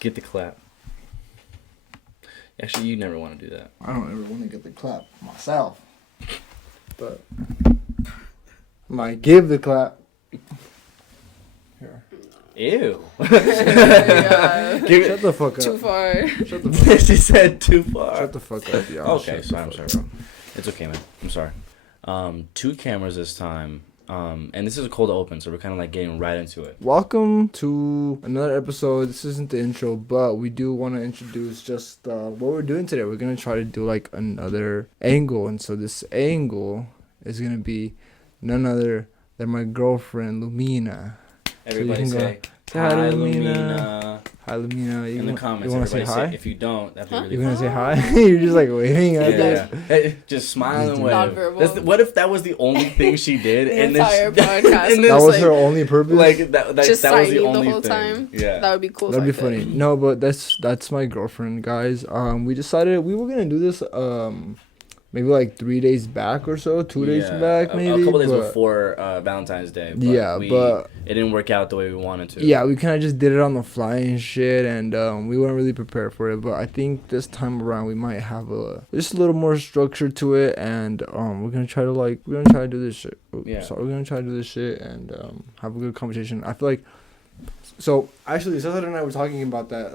Get the clap. Actually, you never want to do that. I don't ever want to get the clap myself. But I might give the clap. Here. Ew. Yeah. Shut the fuck up. Too far. Shut the fuck up. She said too far. Shut the fuck up, y'all. Okay, sorry, I'm sorry, bro. It's okay, man. I'm sorry. 2 cameras this time. And this is a cold open, so we're kind of like getting right into it. Welcome to another episode. This isn't the intro, but we do want to introduce just what we're doing today. We're going to try to do like another angle. And so this angle is going to be none other than my girlfriend, Lumina. Everybody so say, hi, Lumina. Hi, Lumina. In the comments, you everybody say hi? if you don't, that'd be really You're fun. going to say hi? You're just like waving at Yeah. me. Hey, just smile and wave. Nonverbal. What if that was the only thing she did? The and entire then podcast. and was That was like, her only purpose? like that was just the only signing the whole thing. time. Yeah. That would be cool. That'd be like funny. No, but that's my girlfriend, guys. We decided we were gonna do this maybe like 3 days back or so, 2 days back maybe. A couple days but before Valentine's Day. But but it didn't work out the way we wanted to. yeah, we kind of just did it on the fly and shit, and we weren't really prepared for it. But I think this time around we might have just a little more structure to it, and we're gonna try to do this shit. Yeah. So we're gonna try to do this shit and have a good conversation. I feel like so actually Cesar and I were talking about that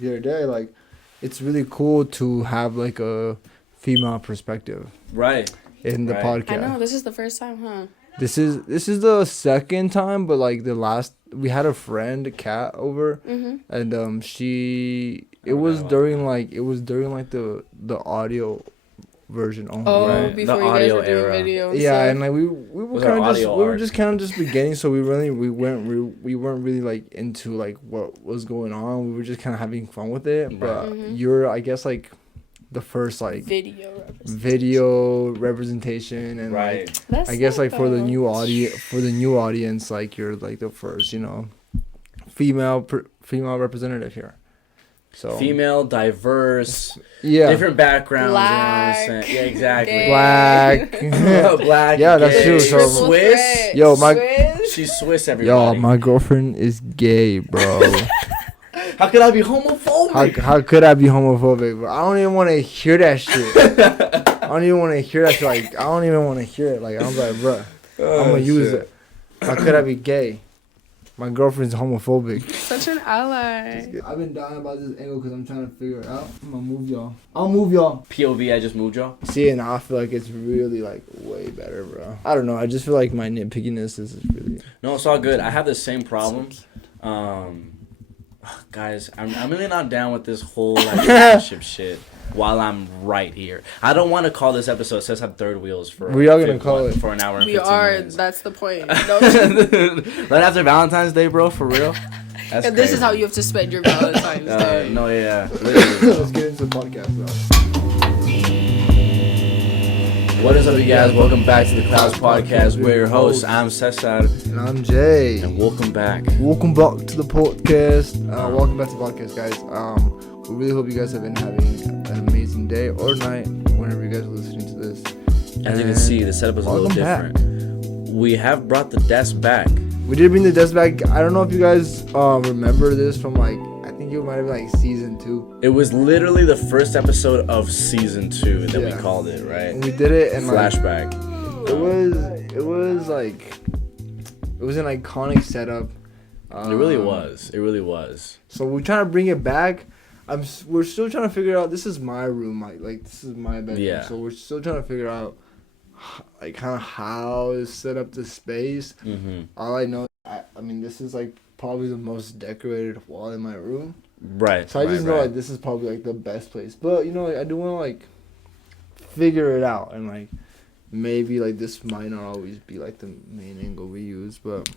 the other day. Like, it's really cool to have like a female perspective Right. in the podcast. I know, this is the first time, huh? This is the second time, but like the last, we had a friend, Kat, over, and it was during the audio version only. Oh, Right. before The you guys audio were doing era. video. And Yeah, stuff. and like we Was were our kind of just audio we were art. just kind of just beginning, so we weren't really like into like what was going on. We were just kind of having fun with it. But you're, I guess, like the first like video representation, and Right. like That's I guess sick, like for the though. new audience, like you're like the first, female representative here. So Female, diverse, yeah, different backgrounds. Black, You know what I'm saying? Yeah, exactly. gay. black. Black. Yeah, that's gay, true, so- Swiss. Yo, my- Swiss. She's Swiss, Yo, everybody. my girlfriend is gay, bro. How could I be homophobic? How could I be homophobic, bro? I don't even want to hear that shit. I don't even want to hear that shit. Like, I don't even want to hear it. Like, I'm like, bro, I'm gonna use it. How could I be gay? My girlfriend's homophobic. Such an ally. I've been dying about this angle because I'm trying to figure it out. I'm gonna move y'all. I'll move y'all. POV, I just moved y'all. See, and I feel like it's really like way better, bro. I don't know. I just feel like my nitpickiness is really. No, it's all good. I have the same problem. Guys, I'm really not down with this whole like, relationship shit while I'm right here. I don't want to call this episode Cesar Third Wheels for We are gonna call it. for an hour and We 15 are. minutes. That's the point. Right after Valentine's Day, bro, for real. That's And this crazy. is how you have to spend your Valentine's Day. No, yeah. Literally, bro. Let's get into the podcast, bro. What is up, you guys? Welcome back to the Clouds Podcast. We're your hosts. I'm Cesar, And I'm Jay. and welcome back. Welcome back to the podcast. Welcome back to the podcast, guys. We really hope you guys have been having an amazing day or night whenever you guys are listening to this. As you can see, the setup is a little welcome back. different. We have brought the desk back. We did bring the desk back. I don't know if you guys remember this from like, I think it might have been like season 2. It was literally the first episode of season 2 that we Yeah. called it, right? And we did it, and like, Flashback. it was an iconic setup. It really was. It really was. So we're trying to bring it back. We're still trying to figure out. This is my room, like this is my bedroom. Yeah. So we're still trying to figure out, like, kind of how to set up the space. Mm-hmm. All I know, I mean, this is like probably the most decorated wall in my room. Right. So I just know right. like this is probably like the best place. But like, I do want to like figure it out, and like maybe like this might not always be like the main angle we use, but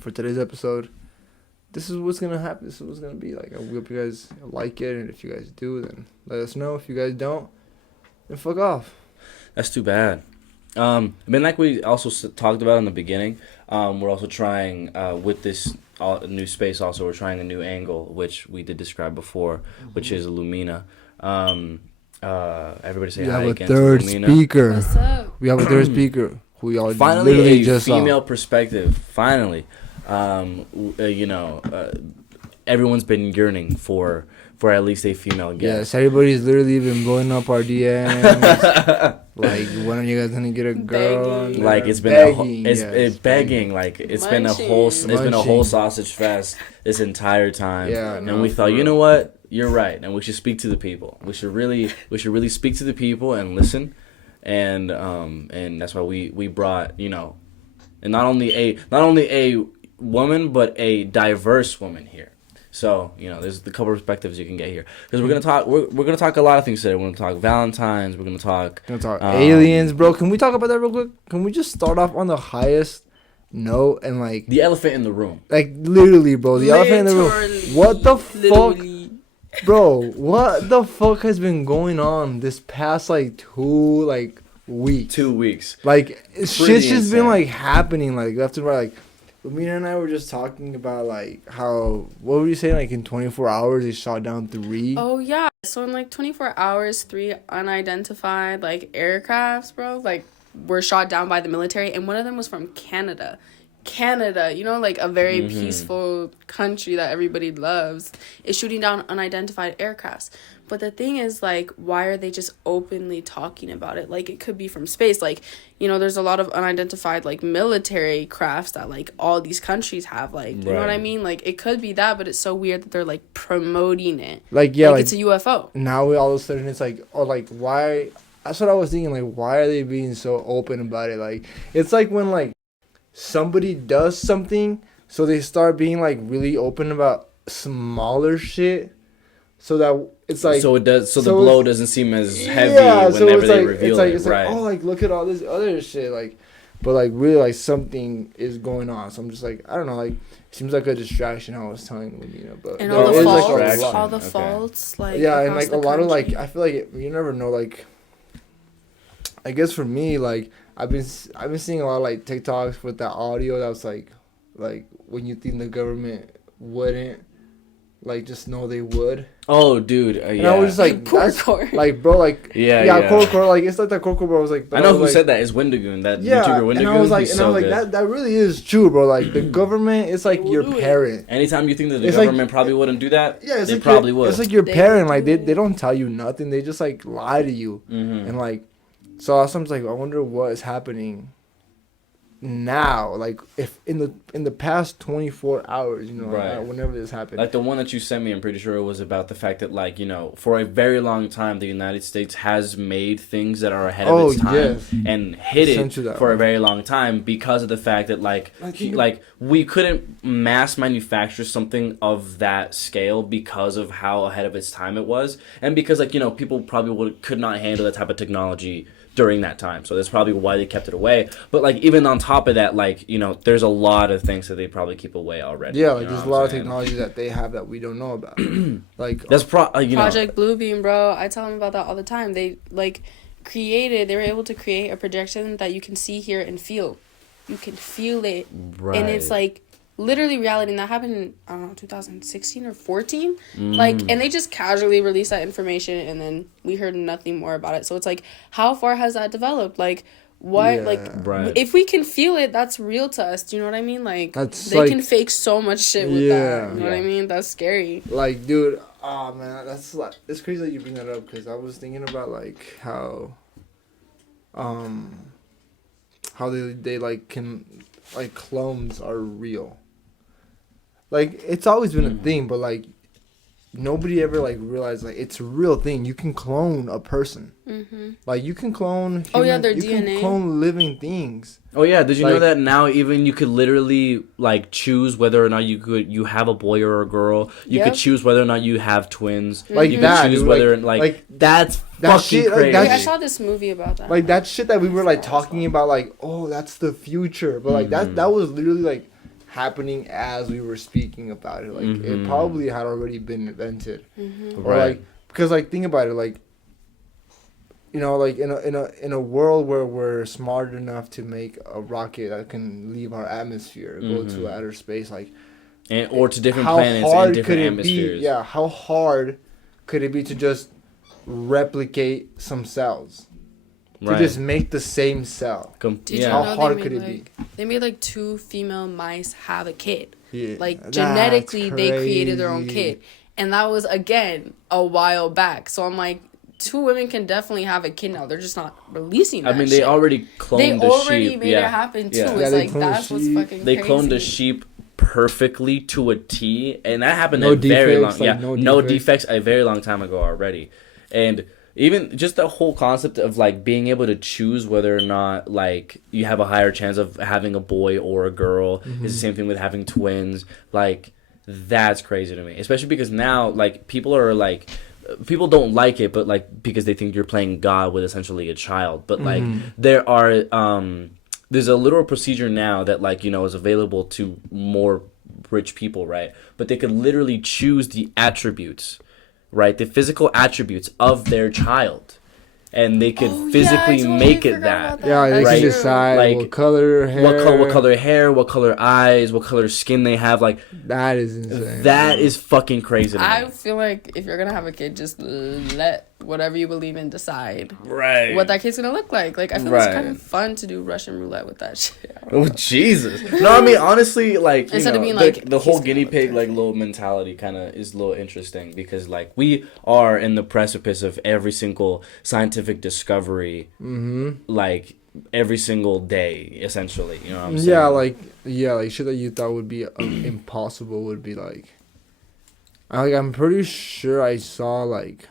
for today's episode, this is what's gonna happen. This is what's gonna be like. I hope you guys like it, and if you guys do, then let us know. If you guys don't, then fuck off. That's too bad. I mean, like we also talked about in the beginning, we're also trying with this new space. Also, we're trying a new angle, which we did describe before, which is Lumina. Everybody say We hi have a again to third Lumina. speaker. What's up? We have a third speaker who y'all Finally, literally a just female saw. perspective. Finally, everyone's been yearning for at least a female Yes, guest. everybody's literally been blowing up our DMs. Like, when are you guys gonna get a girl? Begging. And Like they're it's been begging, it's yes, begging. Like it's been a whole Munching. sausage fest this entire time. Yeah, and no, we for thought, you real. know what, you're right, and we should speak to the people. We should really speak to the people and listen, and that's why we brought, you know, and not only a woman but a diverse woman here. So, you know, there's the couple perspectives you can get here, because we're gonna talk a lot of things today. We're gonna talk Valentine's. We're gonna talk aliens, bro. Can we talk about that real quick? Can we just start off on the highest note and like the elephant in the room. like literally, bro, the elephant in the room. What the fuck, bro? What the fuck has been going on this past like 2 weeks? 2 weeks. Like shit's just insane. been like happening like left and right. Like Lumina and I were just talking about like how, what were you saying, like in 24 hours they shot down 3. Oh yeah. So in like 24 hours, 3 unidentified like aircrafts, bro, like were shot down by the military, and one of them was from Canada. Canada, you know, like a very peaceful country that everybody loves, is shooting down unidentified aircrafts. But the thing is, like, why are they just openly talking about it? Like, it could be from space. Like, you know, there's a lot of unidentified, like, military crafts that, like, all these countries have. Like, you know what I mean? Like, it could be that, but it's so weird that they're, like, promoting it. Like, yeah, like it's a UFO. now we all of a sudden it's like, oh, like, why? That's what I was thinking. Like, why are they being so open about it? Like, it's like when like somebody does something, so they start being like really open about smaller shit, so that it's like, so it does. So the so blow doesn't seem as heavy yeah, so whenever it's they like, reveal it's it. like, Right. oh, like look at all this other shit, like, but like really like something is going on. So I'm just like, I don't know, like it seems like a distraction. I was telling you, you know, but And there all the is, like, faults, a lot. all the Okay. faults, like, Yeah, and across like the a lot of like, country. I feel like you never know, like, I guess for me, like I've been seeing a lot of like TikToks with that audio that was like when you think the government wouldn't, like, just know they would. Oh, dude. And Yeah. I was just like, Poor that's Core. like, bro, like, Yeah, yeah, yeah. Core, like, it's like that Core, bro. I was like, I know who like, said that. Is Wendigoon, that yeah, YouTuber Wendigoon. and I was like, He's so good. that really is true, bro. Like the government, it's like They will your do it. parent. Anytime you think that the It's like- government probably wouldn't do that, Yeah, it's they like probably your, would. It's like your They parent. will Like do they don't tell you nothing. They just like lie to you. Mm-hmm. And like, so I was like, I wonder what is happening now. Like if in the past 24 hours, you know, Right. whenever this happened. Like the one that you sent me, I'm pretty sure it was about the fact that, like, you know, for a very long time, the United States has made things that are ahead of its time yes. and hid Sent you it that for a one. very long time because of the fact that, like, we couldn't mass manufacture something of that scale because of how ahead of its time it was, and because, like, you know, people probably could not handle that type of technology during that time. So that's probably why they kept it away. But like even on top of that, like, you know, there's a lot of things that they probably keep away already. yeah, you like know there's a what lot I'm of saying? technology that they have that we don't know about. Like That's you know, Project Bluebeam, bro. I tell them about that all the time. They like they were able to create a projection that you can see, hear, and feel. You can feel it. right. And it's like literally reality. And that happened in, I don't know, 2016 or 14. Mm. Like, and they just casually released that information, and then we heard nothing more about it. So it's like, how far has that developed? Like, what, Yeah. like, Right. if we can feel it, that's real to us. Do you know what I mean? Like, That's they like- can fake so much shit with Yeah. that. You know what I Yeah. mean? That's scary. Like, dude, oh man, that's like, it's crazy that you bring that up because I was thinking about like how they like can, like, clones are real. Like it's always been a thing, but like nobody ever like realized like it's a real thing. You can clone a person. Mm-hmm. Like you can clone. Oh, yeah, human- their you DNA. can clone living things. Oh yeah, did you know Like- that now even you could literally like choose whether or not you have a boy or a girl. You could Yep. choose whether or not you have twins. Like you that, could choose dude, whether like- like that's that fucking shit, like, crazy. that Wait, I shit- saw this movie about that. Like that shit that we were like That's talking about, like, oh, that's the future, but like that was literally like happening as we were speaking about it. Like it probably had already been invented, Mm-hmm. or like because like think about it, like, you know, like in a world where we're smart enough to make a rocket that can leave our atmosphere, go to outer space, like, and or to different how planets hard and different could it atmospheres. be? Yeah, how hard could it be to just replicate some cells? To Right. just make the same cell. Did yeah. you How know hard they could made, it be? They made like 2 female mice have a kid. Yeah, Like that's genetically, they created their own crazy. kid, and that was again a while back. So I'm like, two women can definitely have a kid now. They're just not releasing that I mean, shit. they already They cloned the already sheep. made Yeah. it happen too. Yeah. Yeah, It's they like cloned that's what's sheep. fucking They crazy. cloned the sheep perfectly to a T, and that happened No a very long, defects, like, yeah, no defects a very long time ago already, and even just the whole concept of like being able to choose whether or not like you have a higher chance of having a boy or a girl is the same thing with having twins. Like that's crazy to me, especially because now like people are like. People don't like it, but like because they think you're playing God with essentially a child. But like there are there's a literal procedure now that like is available to more rich people, right? But they could literally choose the attributes, right? The physical attributes of their child, and they could physically make it that. Yeah, they Right. can decide Like, what color hair. What color hair, what color eyes, what color skin they have. Like That is insane. that is fucking crazy to I me. feel like if you're gonna have a kid, just let whatever you believe in decide Right. what that kid's gonna look like. Like I feel Right. it's kind of fun to do Russian roulette with that shit. I don't Oh know. Jesus! No, I mean honestly, like Instead of being the, like, the whole he's gonna guinea look pig like perfect. little mentality kind of is a little interesting because like we are in the precipice of every single scientific discovery, like every single day, essentially. You know what I'm saying? like shit that you thought would be impossible would be like I'm pretty sure I saw like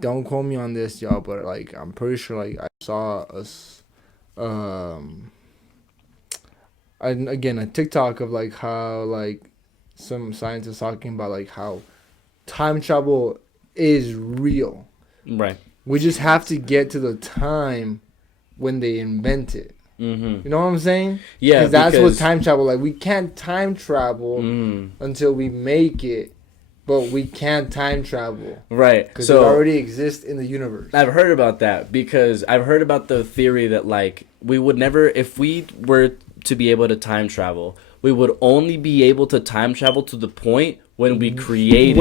don't quote me on this, y'all, but like I'm pretty sure like I saw us and again a TikTok of like how like some scientists talking about like how time travel is real. Right. We just have to get to the time when they invent it. Mm-hmm. You know what I'm saying? Yeah, Cause that's what because- time travel like. We can't time travel until we make it, but we can time travel Right. because So it already exists in the universe. I've heard about that because I've heard about the theory that like we would never, if we were to be able to time travel, we would only be able to time travel to the point when we created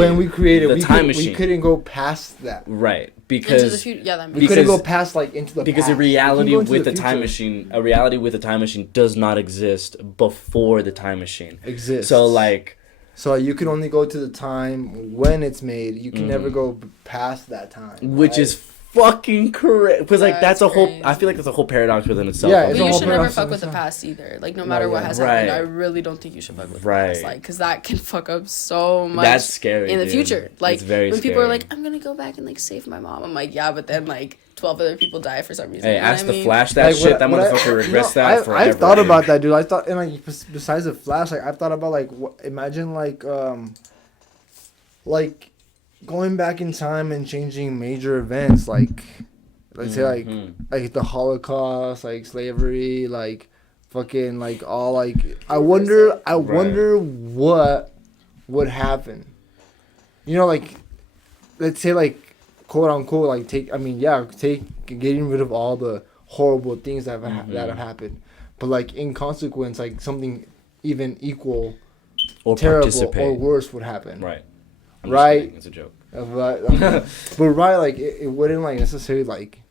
the time machine. we couldn't go past that. Right, Into the because future, yeah, that We makes couldn't Because- go past like into the because past. a reality We can go into with the the time future. machine, a reality with a time machine does not exist before the time machine Exists. So like, So you can only go to the time when it's made. You can never go past that time. which right? is fucking correct because like that's a That's whole. crazy. I feel like that's a whole paradox within itself. Yeah, But it's you a whole should never paradox fuck in with the itself. past either. Like, no matter what yeah. has Right. happened, I really don't think you should fuck with the Right. past. Like, because that can fuck up so much That's scary in the dude. future. Like, It's very when people are scary. like, I'm going to go back and, like, save my mom. I'm like, yeah, but then, like, 12 other people die for some reason. Hey, You know ask what I the mean? Flash that Like, shit. what- That what I- motherfucker regrets no, that forever. I've thought dude. about that, dude. I thought, and like besides the Flash, like I've thought about imagine like going back in time and changing major events, like let's say like the Holocaust, like slavery, like fucking like all like I wonder what would happen. You know, like let's say like quote unquote like take getting rid of all the horrible things that have happened, but like in consequence like something even equal or terrible participate. or worse would happen. Right. I'm Right. Just kidding. It's a joke. But right, like it wouldn't like necessarily like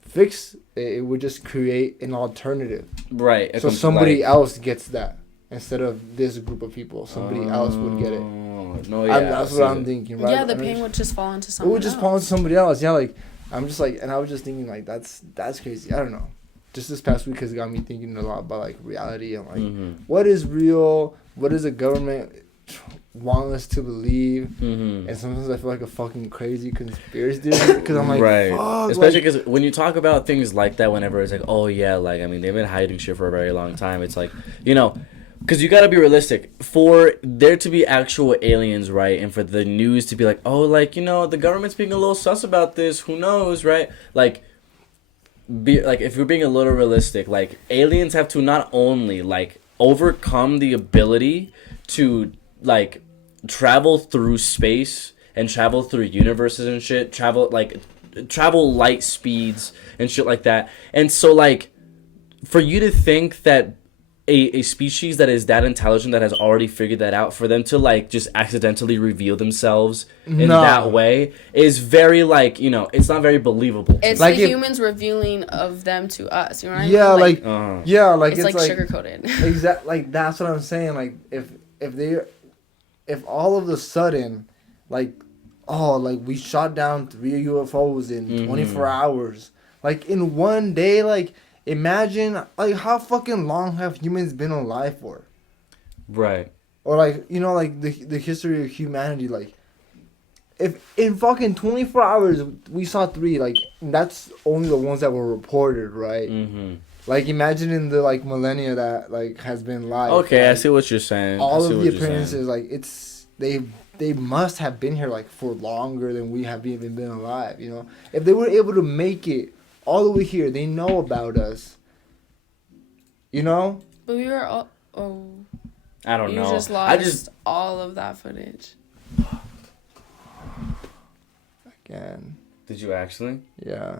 fix it. It would just create an alternative. Right. So somebody else gets that instead of this group of people. Somebody else would get it. No, yeah. That's what I'm thinking. Right? Yeah, the I mean, pain would just fall into it someone would just else. fall into somebody else. Yeah, like I'm just like, and I was just thinking like that's crazy. I don't know. Just this past week has got me thinking a lot about like reality and like what is real, what does the government want us to believe, and sometimes I feel like a fucking crazy conspiracy theory because I'm like, right. fuck, Especially like, because when you talk about things like that, whenever it's like, oh yeah, like I mean they've been hiding shit for a very long time. It's like, because you gotta be realistic. For there to be actual aliens, right, and for the news to be like, oh, like the government's being a little sus about this. Who knows, right? Like, if you're being a little realistic, like aliens have to not only like overcome the ability to like travel through space and travel through universes and shit, travel light speeds and shit like that. And so like for you to think that a species that is that intelligent that has already figured that out, for them to like just accidentally reveal themselves in that way is very like, you know, it's not very believable. It's like the humans revealing of them to us. You know what I mean? Yeah, like it's like sugar coated. Exactly. Like that's what I'm saying. Like if all of a sudden, like, oh, like we shot down 3 UFOs in 24 hours, like in one day, like. Imagine, like, how fucking long have humans been alive for? Right. Or, like, you know, like, the history of humanity, like, if in fucking 24 hours we saw 3, like, that's only the ones that were reported, right? Mm-hmm. Like, imagine in the, like, millennia that, like, has been live. Okay, like, I see what you're saying. All of the appearances, like, it's, they must have been here, like, for longer than we have even been alive, you know? If they were able to make it all the way here, they know about us. You know? But we were all... Oh. I don't know. You just lost all of that footage. Again. Did you actually? Yeah.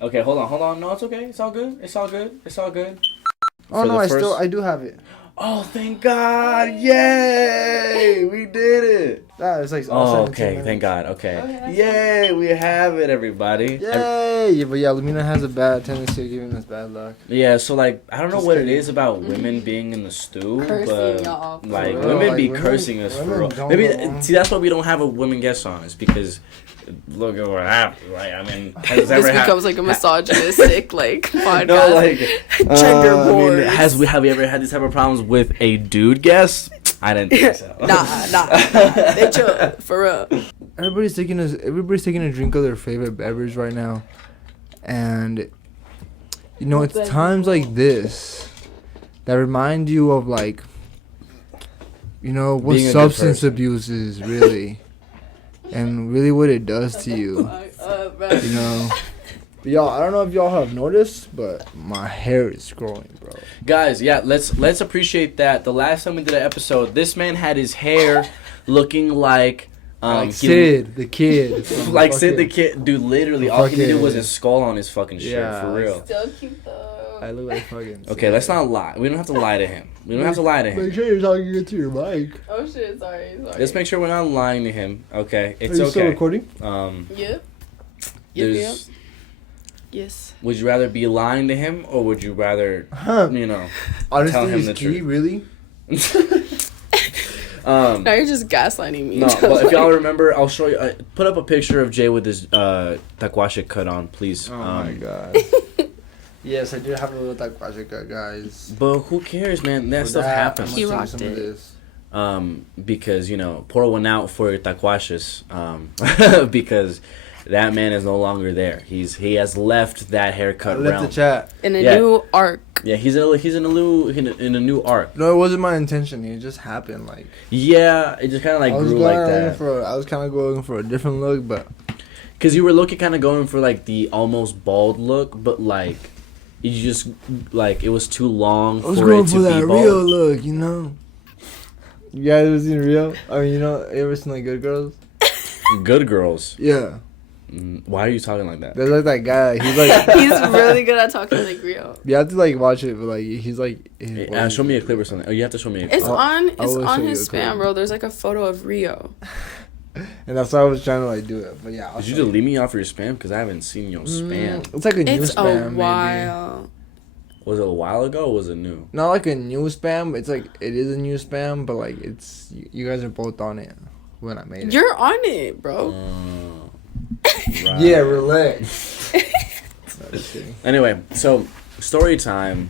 Okay, hold on. No, it's okay. It's all good. Oh, no, I do have it. Oh, thank God. Yay! We did it. Yeah, it's like okay. minutes. Thank God. Okay. Yay! We have it, everybody. Yay! But yeah, Lumina has a bad tendency of giving us bad luck. Yeah, so like, I don't know what it is about women being in the stew, Cursing y'all. but like, For real, women like, be women- cursing us for women real. don't Maybe, know. see, that's why we don't have a women guest on, is because look at what happened. Like, I mean, has This ever becomes like a misogynistic like podcast. No, like, Gender I wars. mean, have we ever had these type of problems with a dude guest? I didn't think so. Nah. They chill for real. Everybody's taking a drink of their favorite beverage right now, and you know, it's times like this that remind you of, like, you know, what Being a good substance person. abuse is really, and really what it does to you. You know. But y'all, I don't know if y'all have noticed, but my hair is growing, bro. Guys, yeah, let's appreciate that. The last time we did an episode, this man had his hair looking like Like Sid the kid. like Sid the kid, dude. Literally, all he needed was fucking- his skull on his fucking shirt, Yeah, for real. Still cute though. I look like fucking. Okay, let's not lie. We don't have to lie to him. Make sure you're talking into your mic. Oh shit! Sorry. Let's make sure we're not lying to him. Okay, it's Are you okay. still recording? Yep. There's- Yes. Would you rather be lying to him, or would you rather, you know, Honesty tell him is the key, truth? really? Now you're just gaslighting me. No, but if y'all remember, I'll show you. Put up a picture of Jay with his taquache cut on, please. Oh my god. Yes, I do have a little taquache, guys. But who cares, man? That For stuff that, happens. I'm He gonna rocked take some of it. this. Because, you know, pour one out for taquaches. Because that man is no longer there. He has left that I haircut left realm. the chat. In a Yeah. new arc. Yeah, he's in a new arc. No, it wasn't my intention. It just happened. Like, Yeah, it just kind of like grew like that. I was kind of going for a different look, but Because you were looking kind of going for like the almost bald look, but like you just like it was too long I was for going it for to that be real bald. look, you know. You guys ever seen Real? I mean, you know, you ever seen like Good Girls? Good girls. Yeah, Why are you talking like that? there's like that guy. He's like, He's really good at talking like Rio. you have to like watch it, but like he's like. Show me a clip or something. Oh, you have to show me a clip. It's I'll- on. I It's will on show you his a clip. spam, bro. There's like a photo of Rio. And that's why I was trying to like do it, but yeah. I'll Did you show delete me off your spam? Because I haven't seen your spam. It's like a new It's spam, a maybe. while. Was it a while ago or was it new? Not like a new spam. It's like it is a new spam, but like it's you guys are both on it when I made it. You're on it, bro. Right. Yeah, relax. No, just kidding. Anyway, so story time.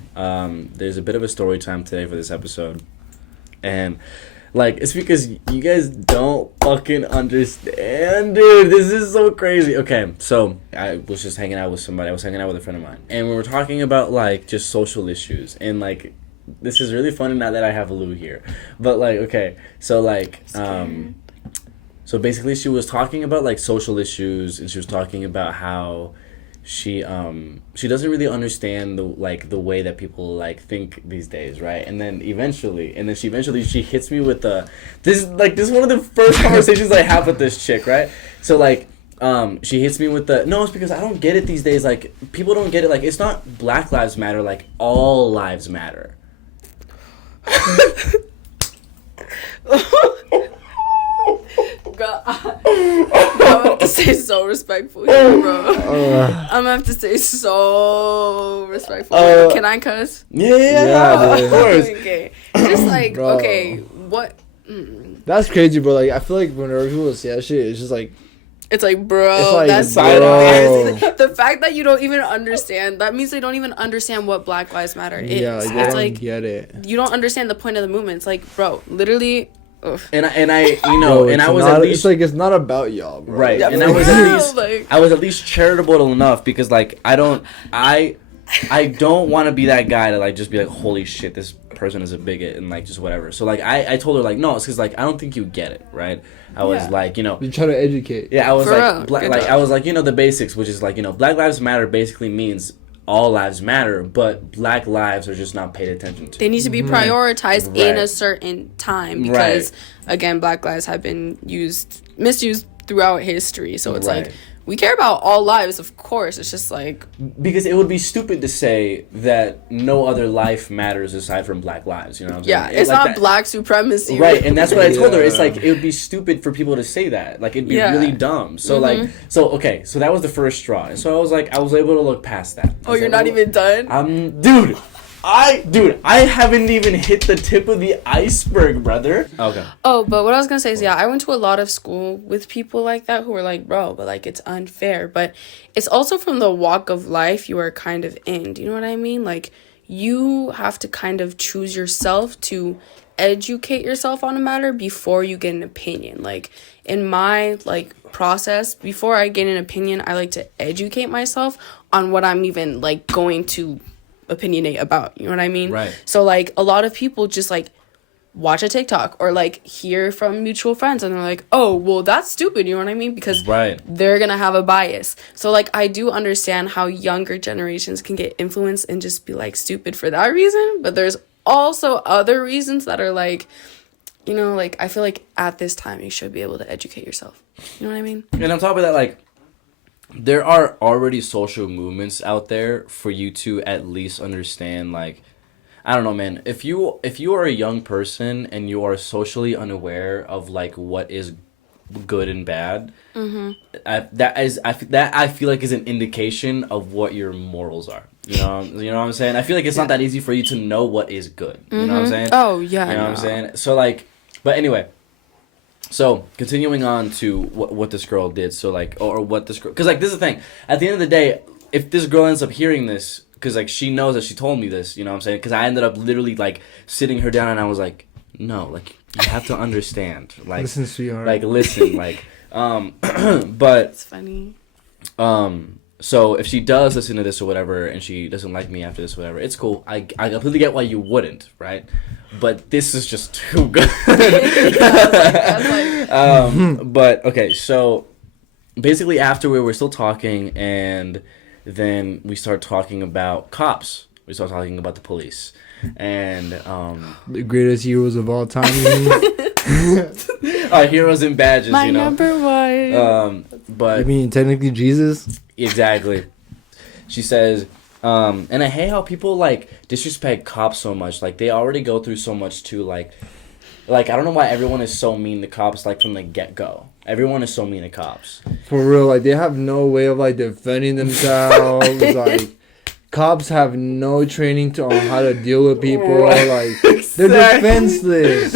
There's a bit of a story time today for this episode. And like it's because you guys don't fucking understand, dude. This is so crazy. Okay, so I was just hanging out with somebody. I was hanging out with a friend of mine, and we were talking about like just social issues. And like, this is really funny now that I have Lou here. But like, okay, so like, so basically, she was talking about like social issues, and she was talking about how she doesn't really understand the way that people like think these days, right? And then she hits me with this is one of the first conversations I have with this chick, right? So like she hits me with the, no, it's because I don't get it these days. Like, people don't get it. Like, it's not Black Lives Matter. Like, all lives matter. God, I'm gonna have to stay so respectful here, bro. I'm gonna have to stay so respectful. Can I cuss? Yeah, of course. Okay. Just like, Bro. okay, what? That's crazy, bro. Like, I feel like whenever people say that shit, it's just like, It's like, bro, It's like, that's bro. the fact that you don't even understand. That means they don't even understand what Black Lives Matter is. yeah, like, they It's don't like get it. you don't understand the point of the movement. It's like, bro, literally. Ugh. And I, you know, Bro, and I it's was not, at least it's like, it's not about y'all, bro. right, Yeah, and for I was at real, least, like- I was at least charitable enough because like I don't want to be that guy to like just be like, holy shit, this person is a bigot and like just whatever. So like I told her like, no, it's because like I don't think you get it, right? I was Yeah. like, you know, You try to educate. yeah, I was For real. like, Good like job. I was like, you know, the basics, which is like, you know, Black Lives Matter basically means all lives matter, but Black lives are just not paid attention to. They need to be prioritized in Right. a certain time because, again, Black lives have been misused throughout history. So it's Right. like, we care about all lives, of course. It's just like, Because it would be stupid to say that no other life matters aside from Black lives. You know what I'm saying? yeah, it's like not that- Black supremacy. Right, and that's what I told her. It's Yeah. like it would be stupid for people to say that. Like it'd be Yeah. really dumb. So like, so okay, so that was the first straw. And so I was like, I was able to look past that. I Oh, was you're like, not even done? dude, I haven't even hit the tip of the iceberg, brother. Okay. Oh, but what I was gonna say is, yeah, I went to a lot of school with people like that who were like, bro, but like it's unfair. But it's also from the walk of life you are kind of in. Do you know what I mean? Like you have to kind of choose yourself to educate yourself on a matter before you get an opinion. Like in my like process, before I get an opinion, I like to educate myself on what I'm even like going to opinionate about. You know what I mean? Right. So like a lot of people just like watch a TikTok or like hear from mutual friends and they're like, oh, well, that's stupid. You know what I mean? Because Right. they're going to have a bias. So like I do understand how younger generations can get influenced and just be like stupid for that reason. But there's also other reasons that are like, you know, like I feel like at this time you should be able to educate yourself. You know what I mean? And on top of that, like, there are already social movements out there for you to at least understand, like, I don't know, man. If you are a young person and you are socially unaware of like what is good and bad, I feel like is an indication of what your morals are. You know what I'm saying? I feel like it's not that easy for you to know what is good. You know what I'm saying? Oh, yeah. You know what I'm saying? So like, but anyway. So, continuing on to what this girl did, so, like, or what this girl... Because, like, this is the thing. At the end of the day, if this girl ends up hearing this, because, like, she knows that she told me this, you know what I'm saying? Because I ended up literally, like, sitting her down, and I was like, no, like, you have to understand. Like, Listen, sweetheart. like, listen, like, but... It's funny. So if she does listen to this or whatever, and she doesn't like me after this or whatever, it's cool. I completely get why you wouldn't, right? But this is just too good. But okay, so basically after we were still talking, and then we start talking about cops. We start talking about the police, and the greatest heroes of all time. heroes and badges. My you know. number one. But I mean, technically Jesus. exactly. She says, and I hate how people like disrespect cops so much. Like they already go through so much too. Like I don't know why everyone is so mean to cops. Like from the get go, everyone is so mean to cops. For real, like they have no way of like defending themselves. Like cops have no training on how to deal with people. Right. Like they're defenseless.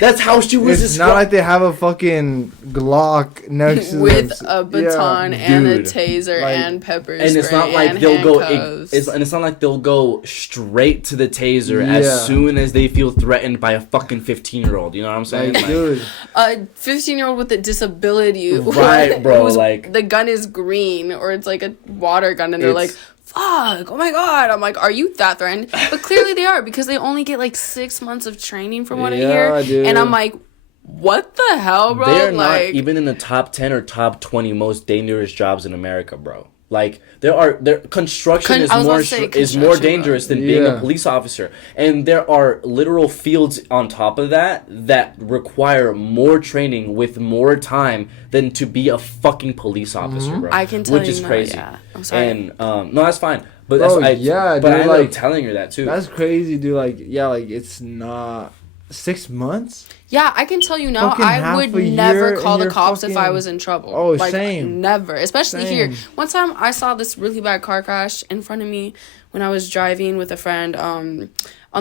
That's how she was. It's not like they have a fucking Glock next to With them. a baton and a dude. taser Like- and pepper And spray it's not like and they'll go. handcuffs. It's not like they'll go straight to the taser Yeah. as soon as they feel threatened by a fucking 15-year-old. You know what I'm saying? Like, dude, A 15-year-old with a disability. Right, bro, whose- like- the gun is green or it's like a water gun, and they're like, It's- "Fuck! Oh my god!" I'm like, "Are you that threatened?" But clearly they are because they only get like 6 months of training from what I Yeah, hear, dude. and I'm like, "What the hell, bro?" They are like, not even in the top 10 or top 20 most dangerous jobs in America, bro. Like construction I was about to say is more construction, bro. dangerous than being a Yeah. police officer, and there are literal fields on top of that require more training with more time than to be a fucking police officer, bro. I can tell which you is no, crazy. yeah. I'm sorry. And no, that's fine. But Bro, that's yeah, but dude, I ended like, up telling her that too. That's crazy, dude. Like, yeah, like it's not 6 months. Yeah, I can tell you now, Fucking I half would a never year call and the you're cops if I fucking- was in trouble. Oh, like, same. Never. Especially here. Same. One time I saw this really bad car crash in front of me when I was driving with a friend on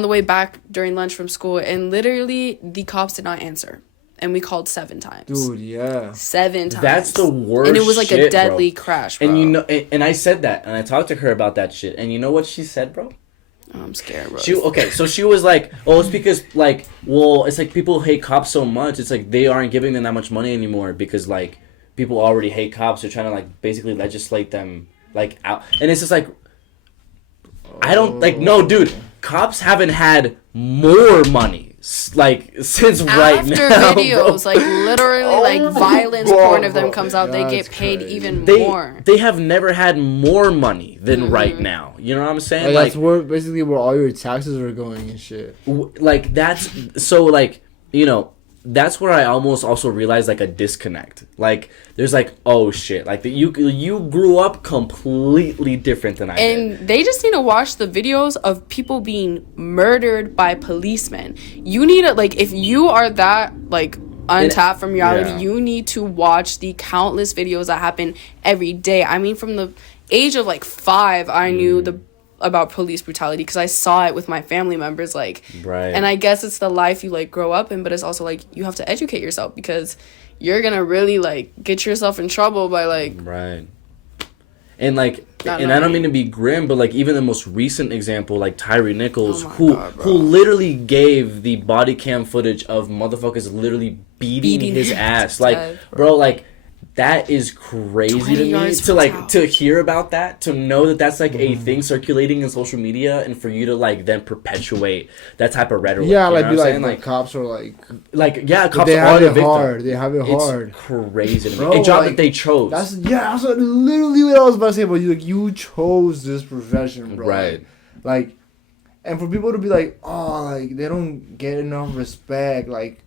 the way back during lunch from school. And literally, the cops did not answer. And we called 7 times. Dude, yeah. 7 times. That's the worst. And it was like a shit, deadly bro. crash, bro. And you know, and I said that, and I talked to her about that shit. And you know what she said, bro? I'm scared, bro. So she was like, "Oh, it's because like, well, it's like people hate cops so much. It's like they aren't giving them that much money anymore because like people already hate cops. They're trying to like basically legislate them like out." And it's just like, I don't like no, dude. Cops haven't had more money like since right After now, videos, bro. like literally, like my violence God, porn of them bro. comes out, they That's get paid crazy. even They more. they have never had more money than right now. You know what I'm saying? Like, Like that's where basically where all your taxes are going and shit. like that's so like you know that's where I almost also realized like a disconnect. Like there's like oh shit like that you grew up completely different than I did. And they just need to watch the videos of people being murdered by policemen. You need to, like, if you are that, like, untapped from reality, yeah. you need to watch the countless videos that happen every day. I mean, from the age of, like, 5, I knew about police brutality because I saw it with my family members, like, Right. and I guess it's the life you, like, grow up in, but it's also, like, you have to educate yourself because you're gonna really, like, get yourself in trouble by, like, Right. And like Not and I don't knowing. mean to be grim, but like even the most recent example, like Tyree Nichols, Oh my who God, bro. who literally gave the body cam footage of motherfuckers literally beating his him ass. to Like death, bro, like that is crazy 20 to me yards to from like town. to hear about that, to know that that's like Mm-hmm. a thing circulating in social media, and for you to like then perpetuate that type of rhetoric. Yeah, you like know be what like I'm the saying? cops are like yeah, cops they are have the it victim. hard. They have it It's hard. crazy to me. Bro, A job like, that they chose. That's what, literally what I was about to say. But you chose this profession, bro. Right. Like, and for people to be like, oh, like they don't get enough respect. Like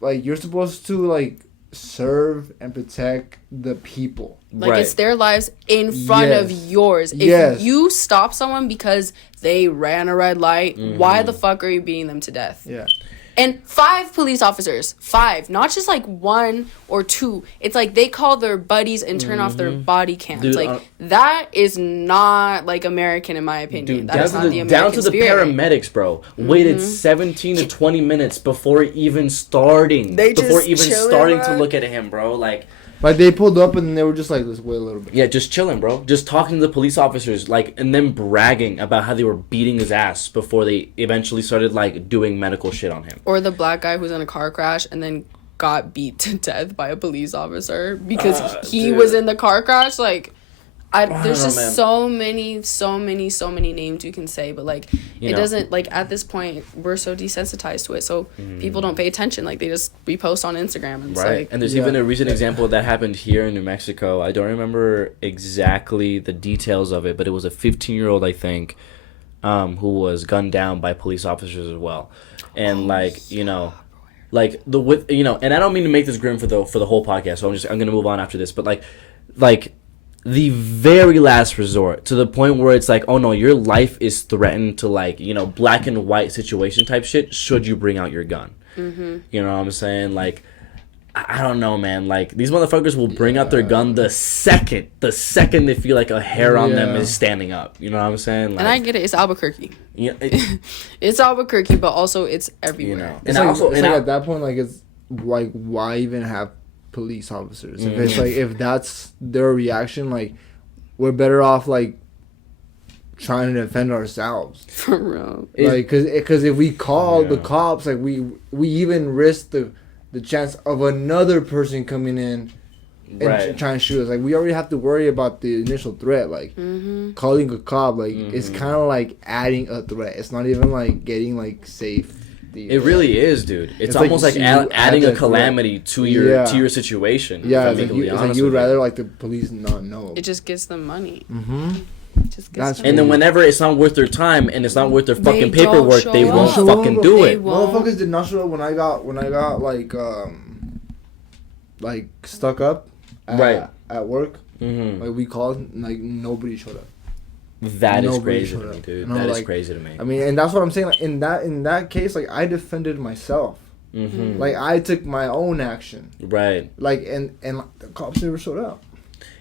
you're supposed to like serve and protect the people. Like, Right. it's their lives in front of Yes. yours. If Yes. you stop someone because they ran a red light, why the fuck are you beating them to death? Yeah. And 5 police officers, 5, not just like 1 or 2. It's like they call their buddies and turn off their body cams. Dude, like that is not like American in my opinion. Dude, That is not the American down to the spirit. paramedics, bro. Waited 17 to 20 minutes before even starting. They before just even chilling, starting bro. to look at him, bro. Like, Like they pulled up and they were just like, let's wait a little bit. yeah, just chilling, bro. Just talking to the police officers, like, and then bragging about how they were beating his ass before they eventually started like doing medical shit on him. Or the black guy who's in a car crash and then got beat to death by a police officer because he dude. was in the car crash. Like, there's don't know, just man. so many names you can say, but like You it know. doesn't, like, at this point we're so desensitized to it, so people don't pay attention. Like, they just repost on Instagram and it's Right. like, And there's Yeah. even a recent example that happened here in New Mexico. I don't remember exactly the details of it, but it was a 15-year-old, I think, who was gunned down by police officers as well. And like, you know, like and I don't mean to make this grim for the whole podcast, so I'm gonna move on after this, but like the very last resort, to the point where it's like, oh no, your life is threatened to, like, you know, black and white situation type shit, should you bring out your gun. You know what I'm saying? Like, I don't know, man. Like, these motherfuckers will bring out their gun the second they feel like a hair on them Yeah. is standing up. You know what I'm saying? Like, and I get it, it's Albuquerque. you know, It's Albuquerque, but also it's everywhere. you know. It's And like, also, it's and like I- at that point, like it's like why even have police officers? If it's like if that's their reaction, like we're better off like trying to defend ourselves. For real. Like, cause if we call the Yeah. cops, like we even risk the chance of another person coming in and Right. trying to shoot us. Like, we already have to worry about the initial threat. Like, calling a cop, like, it's kind of like adding a threat. It's not even like getting like safety the. It really is, dude. It's like almost like you adding add a calamity to your situation. Yeah, if I'm it's being like honest you would with rather like the police not know. It just gets them money. Mm-hmm. Just That's gets And then them whenever it's not worth their time and it's not worth their They fucking don't paperwork, show they up. won't They won't fucking show do up. it. Won't. Motherfuckers did not show up when I got like stuck up at work. Mm-hmm. Like we called, like nobody showed up. That is Nobody crazy to showed me, up. dude. And I'm That is like- crazy to me. I mean, and that's what I'm saying. Like, in that case, like I defended myself. Mm-hmm. Like I took my own action. Right. Like and like, the cops never showed up.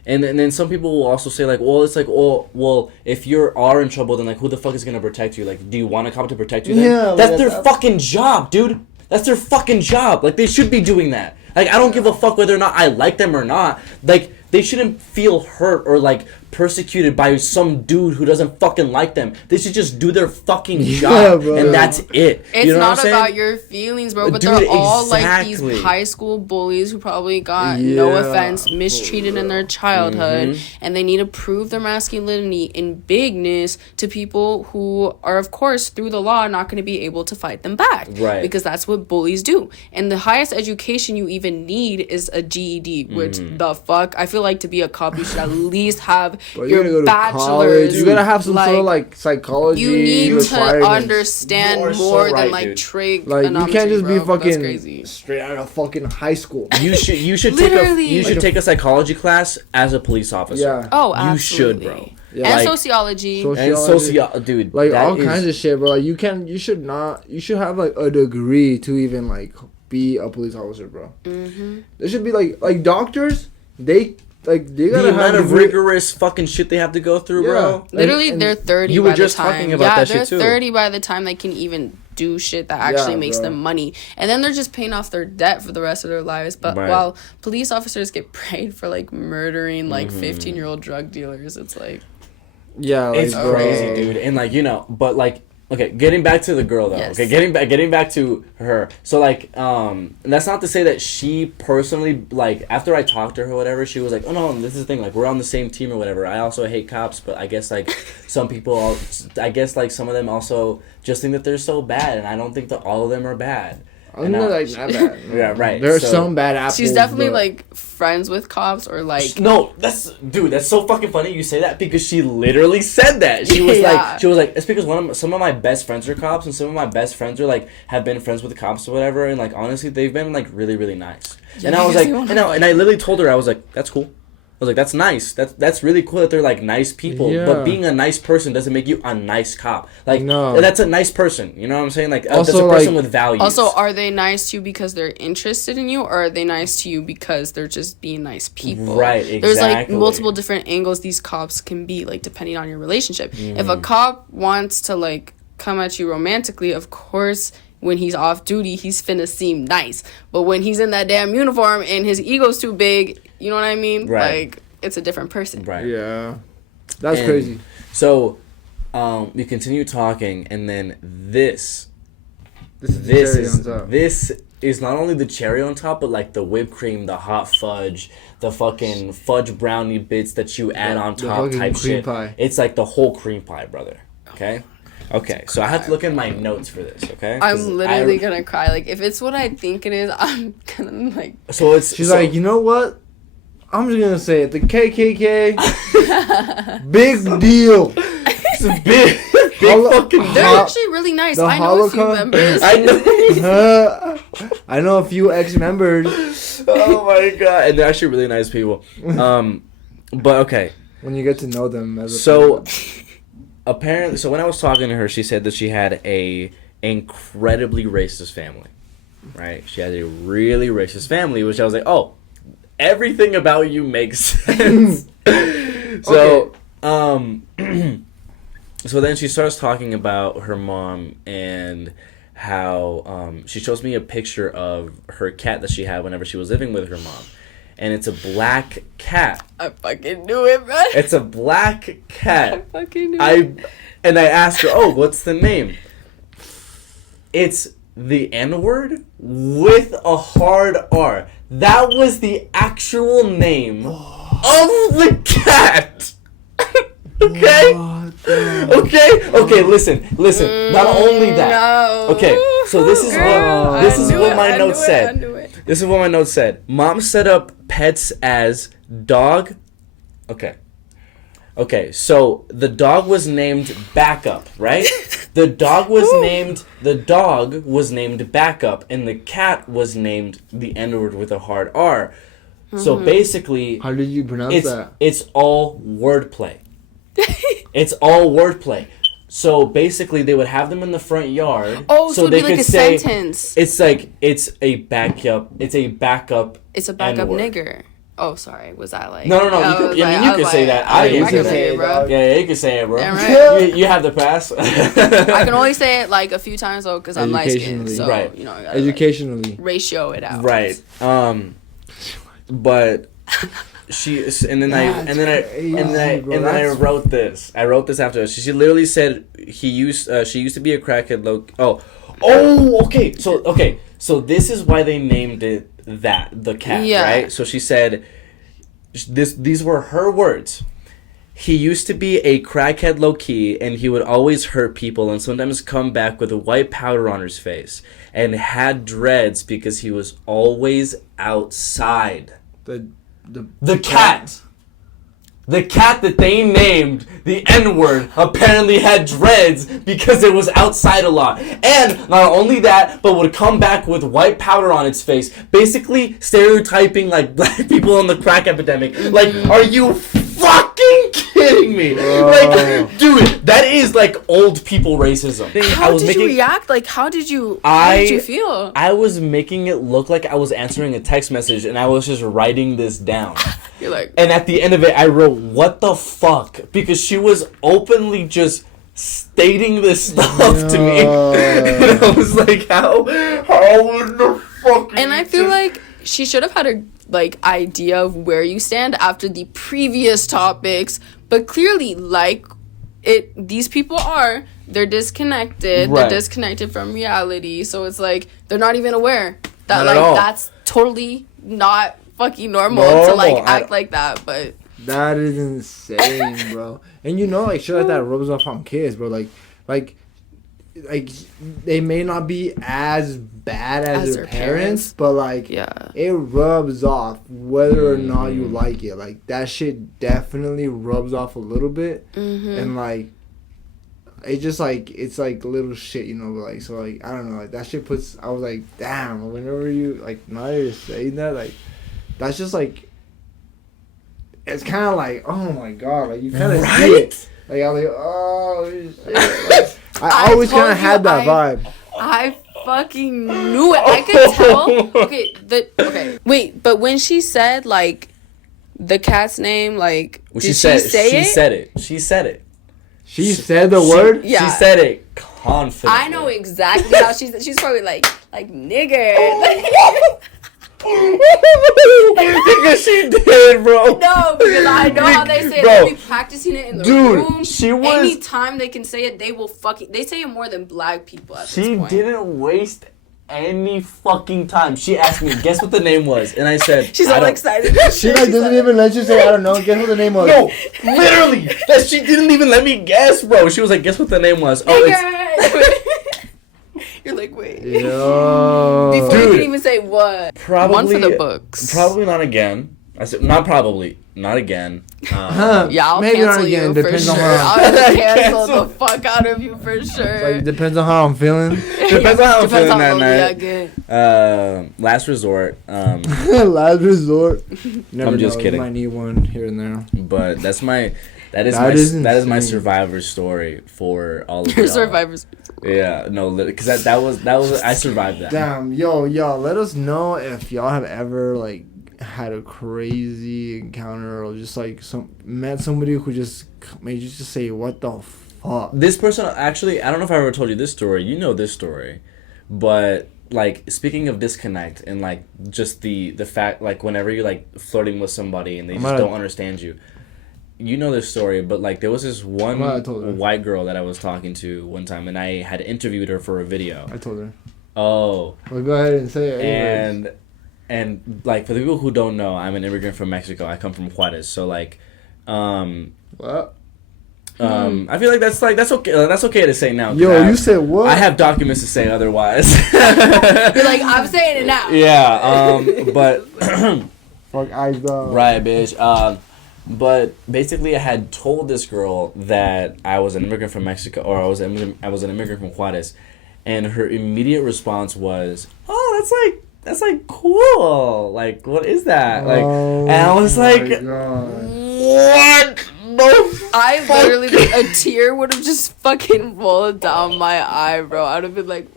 And then some people will also say like, well, it's like, oh, well, if you are in trouble, then like, who the fuck is gonna protect you? Like, do you want a cop to protect you? Then? Yeah, like, that's their that's- fucking job, dude. That's their fucking job. Like, they should be doing that. Like, I don't give a fuck whether or not I like them or not. Like, they shouldn't feel hurt or like persecuted by some dude who doesn't fucking like them. They should just do their fucking job, bro. and that's it. It's you know not what I'm saying? about your feelings, bro. But Dude, they're all exactly. like these high school bullies who probably got no Yeah. offense mistreated in their childhood, and they need to prove their masculinity in bigness to people who are, of course, through the law, not going to be able to fight them back. Right. Because that's what bullies do. And the highest education you even need is a GED, which the fuck I feel like to be a cop you should at least have Bro, you gotta your go to bachelor's. college. You gotta have some sort of like psychology. You need to requirements. understand You are so more right, than like dude. trig. Like you can't just be That's fucking crazy. straight out of fucking high school. You should Literally. take a psychology class as a police officer. Yeah. Oh, You absolutely. should, bro. Yeah. And Like- sociology. And dude, Like that all is- kinds of shit, bro. Like you should have like a degree to even like be a police officer, bro. Mm-hmm. There should be like doctors. They gotta the have amount a of degree. rigorous fucking shit they have to go through, bro. Like, Literally, and they're 30 you by were just the time. talking about yeah, that they're shit, too. 30 by the time they can even do shit that actually Yeah, makes bro. them money. And then they're just paying off their debt for the rest of their lives. But Right. while police officers get paid for like murdering like Mm-hmm. 15-year-old drug dealers, it's like, Yeah, like, It's bro. crazy, dude. And like, but like, okay, getting back to the girl though. Yes. Okay, getting back to her. So like, that's not to say that she personally, like, after I talked to her or whatever, she was like, oh no, this is the thing, like, we're on the same team or whatever. I also hate cops, but I guess like some people, I guess like some of them also just think that they're so bad, and I don't think that all of them are bad. I'm not like not bad. Yeah, right. There are So- some bad apples. she's definitely but- like friends with cops or like. No, that's so fucking funny you say that, because she literally said that. She was Yeah. like, it's because some of my best friends are cops, and some of my best friends are like have been friends with the cops or whatever, and like honestly they've been like really, really nice. Yeah, And I was because like, they want- and I literally told her, I was like, that's cool. I was like, that's nice. That's really cool that they're like nice people. Yeah. But being a nice person doesn't make you a nice cop. Like, No. that's a nice person. You know what I'm saying? Like, that's Also, a person like- with values. Also, are they nice to you because they're interested in you, or are they nice to you because they're just being nice people? Right, There's like exactly. multiple different angles these cops can be, like depending on your relationship. Mm-hmm. If a cop wants to like come at you romantically, of course, when he's off duty, he's finna seem nice. But when he's in that damn uniform and his ego's too big, you know what I mean? Right. Like, it's a different person. right. Yeah, that's And crazy. So, we continue talking, and then this This is the cherry on top. this is not only the cherry on top, but like the whipped cream, the hot fudge, the fucking fudge brownie bits that you add on the top fucking type cream shit. pie. It's like the whole cream pie, brother. Okay. Okay, so I have to look at my notes for this. Okay. 'Cause I'm literally gonna cry. Like, if it's what I think it is, I'm gonna like. So it's. She's so- like, you know what? I'm just gonna say it. The KKK, big deal. It's a big, fucking. They're Ho- actually really nice. the I know a few Holocaust- members. I know. I know a few ex-members. Oh my god, and they're actually really nice people. But okay. When you get to know them, as a So person. apparently, so when I was talking to her, she said that she had a incredibly racist family, right? She had a really racist family, which I was like, oh, everything about you makes sense. So, so then she starts talking about her mom and how she shows me a picture of her cat that she had whenever she was living with her mom. And it's a black cat. I fucking knew it, man. It's a black I cat. fucking knew it. I asked her, oh, what's the name? It's the N-word with a hard R. That was the actual name of the cat. Okay? What? Okay, listen. Not only that. No. Okay, so this is what my notes said. This is what my notes said. Mom set up pets as dog. Okay, so the dog was named Backup, right? The dog was named Backup, and the cat was named the N-word with a hard R. So basically, how did you pronounce that? It's all wordplay. It's all wordplay. So basically, they would have them in the front yard. Oh, so they it'd be like could a say, sentence. It's like it's a backup. It's a backup. It's a backup N-word. nigger. Oh, sorry. Was that like? No. You can say that. I you can can say it, bro. Yeah, you can say it, bro. Yeah, right. You have the pass. I can only say it like a few times though, because I'm light skinned. So Right. you know, I gotta, Educationally. like, ratio it out. Right. But she and then I wrote this. I wrote this after. She literally said she used to be a crackhead. Okay. So this is why they named it the cat, right? So she said these were her words. He used to be a crackhead low-key, and he would always hurt people and sometimes come back with a white powder on his face and had dreads because he was always outside. The cat. The cat that they named the N-word apparently had dreads because it was outside a lot. And not only that, but would come back with white powder on its face, basically stereotyping like black people in the crack epidemic. Like, are you fucking kidding me? Like, dude, that is like old people racism. How did you react? Like, how did you feel? I was making it look like I was answering a text message and I was just writing this down. You're like, and at the end of it, I wrote, "What the fuck?" Because she was openly just stating this stuff to me, and I was like, "How in the fuck?" And I feel like she should have had a idea of where you stand after the previous topics, but clearly, these people they're disconnected. Right. They're disconnected from reality, so it's like they're not even aware that Not at all. that's totally not fucking normal to act like that. But that is insane, bro. And shit like that rubs off on kids, bro. Like they may not be as bad as their parents, but it rubs off whether or not you like it. Like that shit definitely rubs off a little bit, and it just it's little shit, but so I don't know, that shit puts. I was like, damn. Whenever you now you're saying that, that's just it's kind of oh my god, you kind of see it. I was like, oh shit. I always kind of had that vibe. I fucking knew it. I could tell. Okay. Wait, but when she said the cat's name, she said it. She said it. She said the word? Yeah. She said it confidently. I know exactly how she's probably like nigger. Because she did, bro. No, because I know how they say it. They'll be practicing it in the room. She was. Anytime they can say it, they say it more than black people at this point. She didn't waste any fucking time. She asked me, guess what the name was? And I said, she's all excited. She doesn't even let you say, I don't know. Guess what the name was? No, literally. She didn't even let me guess, bro. She was like, guess what the name was? Oh, it's... You're like, wait. Yo. Before you can even say what. Probably, one for the books. Probably not again. I said, not probably. Not again. Yeah, I'll maybe cancel not again. you for Depends sure. on how I'll cancel the fuck out of you for sure. Depends on how I'm feeling. Depends on how I'm feeling that night. Good. Last resort. Last resort. Never I'm just kidding. You might need one here and there. But that is my survivor story for all of Your y'all. survivors. Yeah, no, because that was I survived that. Damn, y'all, let us know if y'all have ever had a crazy encounter or just met somebody who just made you just say, what the fuck? This person, actually, I don't know if I ever told you this story. You know this story, but speaking of disconnect and just the fact whenever you're flirting with somebody and they just don't understand you. You know this story, but there was this one white girl that I was talking to one time, and I had interviewed her for a video. I told her. Oh. Well, go ahead and say it. And for the people who don't know, I'm an immigrant from Mexico. I come from Juarez, so what? I feel like that's okay. That's okay to say now. Yo, you said what? I have documents to say otherwise. You're like, I'm saying it now. Yeah. But Fuck eyes dog. right, bitch. But basically, I had told this girl that I was an immigrant from Mexico, or I was an immigrant from Juarez, and her immediate response was, "Oh, that's like cool. Like, what is that?" Like, and I was like, "What? No." I literally, like, a tear would have just fucking rolled down my eye, bro. I would have been like,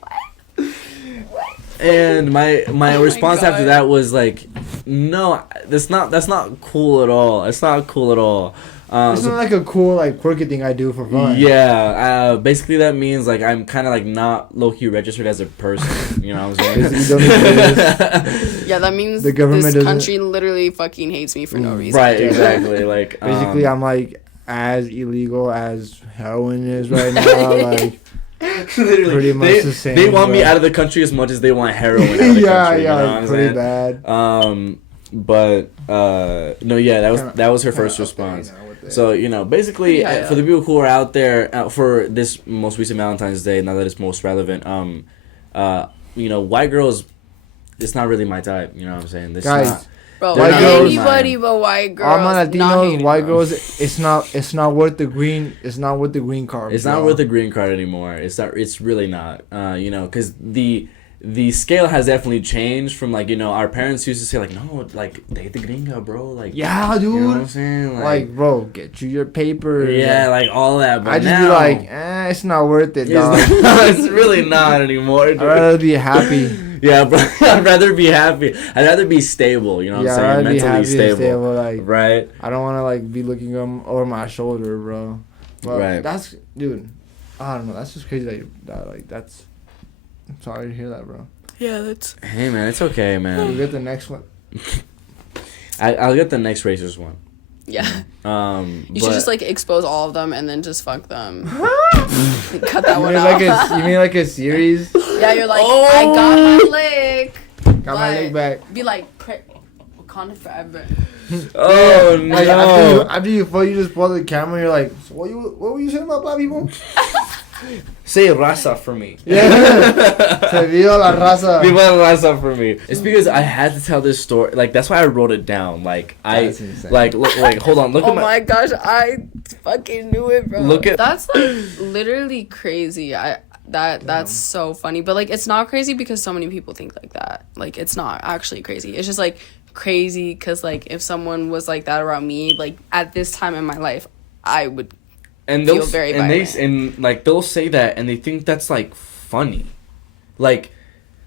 what? And my response after God. that was like, "No, that's not cool at all. It's not cool at all." It's not like a cool, like, quirky thing I do for fun. Yeah, basically that means like I'm kind of like not low-key registered as a person. You know what I'm saying? You don't exist. Yeah, that means The government this doesn't- country literally fucking hates me for no reason. Right, exactly. Like Basically, I'm like as illegal as heroin is right now. Like, literally, pretty much the same, They want me bro. out of the country as much as they want heroin out of the yeah, country. yeah, You know like, what I'm pretty saying? bad. But no, yeah, that was her first response. So, you know, basically, Yeah. for the people who are out there for this most recent Valentine's Day, now that it's most relevant, you know, white girls, it's not really my type. You know what I'm saying? This Guys, not, Bro, They're not anybody mine. but white girls. all my not Latinos, hating, white bro. girls, it's not worth the green. It's not worth the green card. it's bro. not worth the green card anymore. It's really not. You know, because the scale has definitely changed from, like, you know, our parents used to say, like, no, like, date the gringa, bro. Like, Yeah, dude. you know what I'm saying? Like, bro, get you your paper. yeah, like all that. But I just now, be like, it's not worth it, dog. it's really not anymore. I'd rather be happy. Yeah, bro. I'd rather be happy. I'd rather be stable. You know what Yeah, I'm I'd saying? rather be Mentally happy and stable. stable. Like, Right. I don't want to like be looking over my shoulder, bro. But Right. that's, dude. I don't know. That's just crazy. That's. I'm sorry to hear that, bro. Yeah, that's. Hey, man, it's okay, We'll man. get the next one. I'll get the next racist one. Yeah. You should but- just, like, expose all of them and then just fuck them. Cut that You one mean out. you mean like a series? Yeah, you're like, Oh. I got my lick. Got my leg back. Be like, Wakanda forever. Oh no! Like after you just pull the camera, you're like, so what were you saying about black people? Say raza for me. Yeah. Se vio la raza. Viva la raza for me. It's because I had to tell this story. Like, that's why I wrote it down. Like, That's insane. like, hold on. Look Oh at my gosh, I fucking knew it, bro. Look at- That's like literally crazy. That's so funny. But like it's not crazy because so many people think like that. Like it's not actually crazy. It's just like crazy because like if someone was like that around me, like at this time in my life, I would and feel they'll very and they violent. and like they'll say that and they think that's like funny, like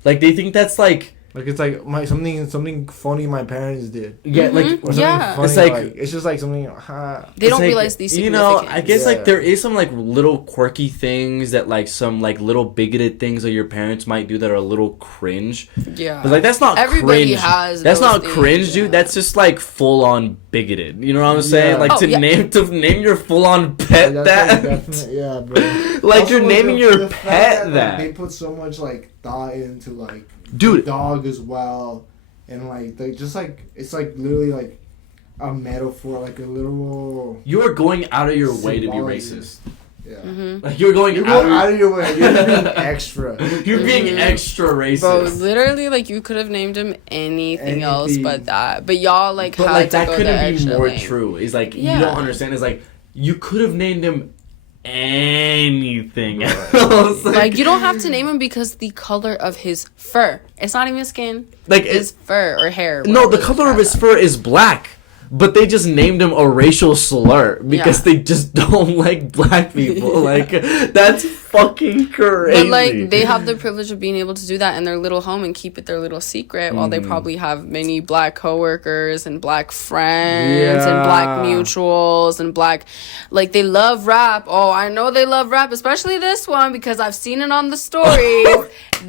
they think that's like Like it's like something funny my parents did. yeah Mhm. like Or something Yeah. funny, It's like- it's just like something. they it's don't like, realize these you know, significance. I guess like Yeah. there is some like little quirky things that like some like little bigoted things that your parents might do that are a little cringe. Yeah. But like that's not Everybody cringe. has That's those not things, cringe, yeah. dude. That's just like full on bigoted. You know what I'm saying? Yeah. Like Oh, to yeah. name your full on pet That's that. like definite, yeah, bro. Like Also, you're naming your the fact pet like, that. they put so much like thought into like Dude. the dog as well, and like they just like it's like literally like a metaphor, like a literal. You are going out of your way to be Symbology. racist. Yeah. Mm-hmm. Like you're going You're out. going out of your way. You're being extra. You're being Mhm. extra Bro, racist. literally, like you could have named him anything else Anything. but that. But y'all like But had like to that go the couldn't be extra more lane. true. It's like Yeah. you don't understand. It's like you could have named him anything Right. else. Like you don't have to name him because the color of his fur. It's not even skin. like His fur or hair. no, the whatever color of it's his called. fur is black. But they just named him a racial slur because Yeah. they just don't like black people. Like that's fucking crazy. But like they have the privilege of being able to do that in their little home and keep it their little secret while they probably have many black coworkers and black friends and black Yeah. mutuals and black like they love rap. Oh, I know they love rap, especially this one because I've seen it on the stories.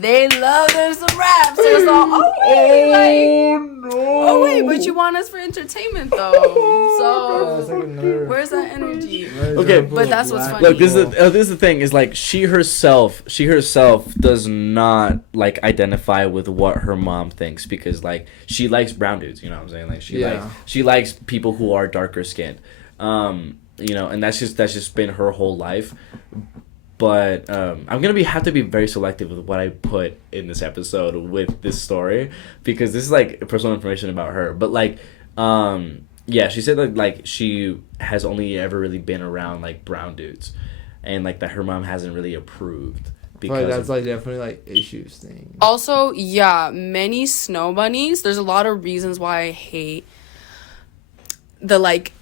They love them some rap. So it's all no. oh wait, but you want us for entertainment though. Yeah, it's So like another- where's that energy? Okay, But that's what's funny. Look, this is the thing. Is like she herself does not like identify with what her mom thinks because like she likes brown dudes. You know what I'm saying? Like Yeah. she likes people who are darker skinned. and that's just been her whole life. But I'm gonna have to be very selective with what I put in this episode with this story, because this is like personal information about her. But like, yeah, she said that like she has only ever really been around like brown dudes, and like that her mom hasn't really approved. Because that's like definitely like issues thing. Also, yeah, many snow bunnies. There's a lot of reasons why I hate the like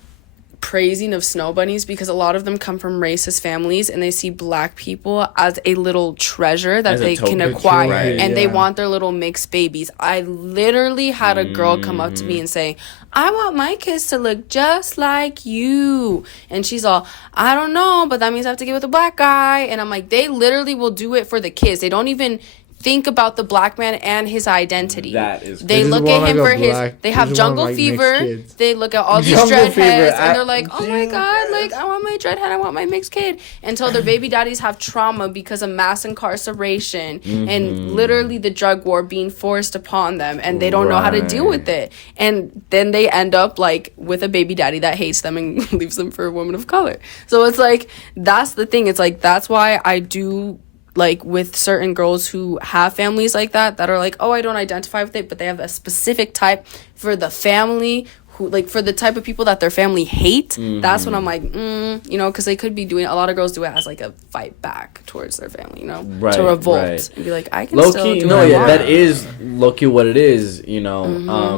praising of snow bunnies, because a lot of them come from racist families and they see black people as a little treasure that they can acquire, right, and they want their little mixed babies. I literally had a girl come up to me and say, I want my kids to look just like you. And she's all, I don't know, but that means I have to get with a black guy. And I'm like, they literally will do it for the kids. They don't even think about the black man and his identity. That is they look at him for his, they have jungle fever, they look at all these dread heads, and they're like, oh my god, like I want my dread head, I want my mixed kid, until their baby daddies have trauma because of mass incarceration and literally the drug war being forced upon them, and they don't know how to deal with it, and then they end up like with a baby daddy that hates them and leaves them for a woman of color. So it's like, that's the thing, it's like, that's why I do like with certain girls who have families like that are like, oh, I don't identify with it, but they have a specific type for the family, who like for the type of people that their family hate. That's when I'm like, because they could be doing, a lot of girls do it as like a fight back towards their family, to revolt and be like, I can still do what I want. That is low-key what it is, but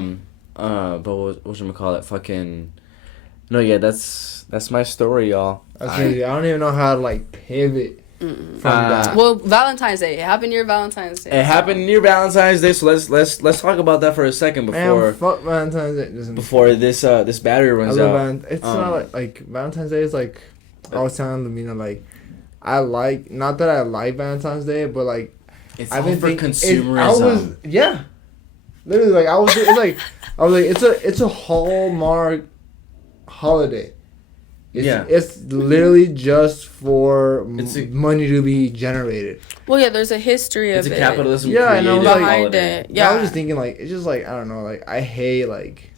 what should we call it? Fucking no, yeah, that's my story, y'all. I don't even know how to like pivot from that. Well, Valentine's Day. It happened near Valentine's Day. It happened near Valentine's Day, so let's talk about that for a second before. Man, fuck Valentine's Day. Before this battery runs out. It's not like Valentine's Day is like, I was telling Lumina, like, not that I like Valentine's Day, but like it's all for consumerism. Literally, like I was like it's a Hallmark holiday. It's literally just for money to be generated. Well, yeah, there's a history of it. It's a capitalism created behind it. Yeah, I was just thinking, like, it's just like, I don't know, like I hate like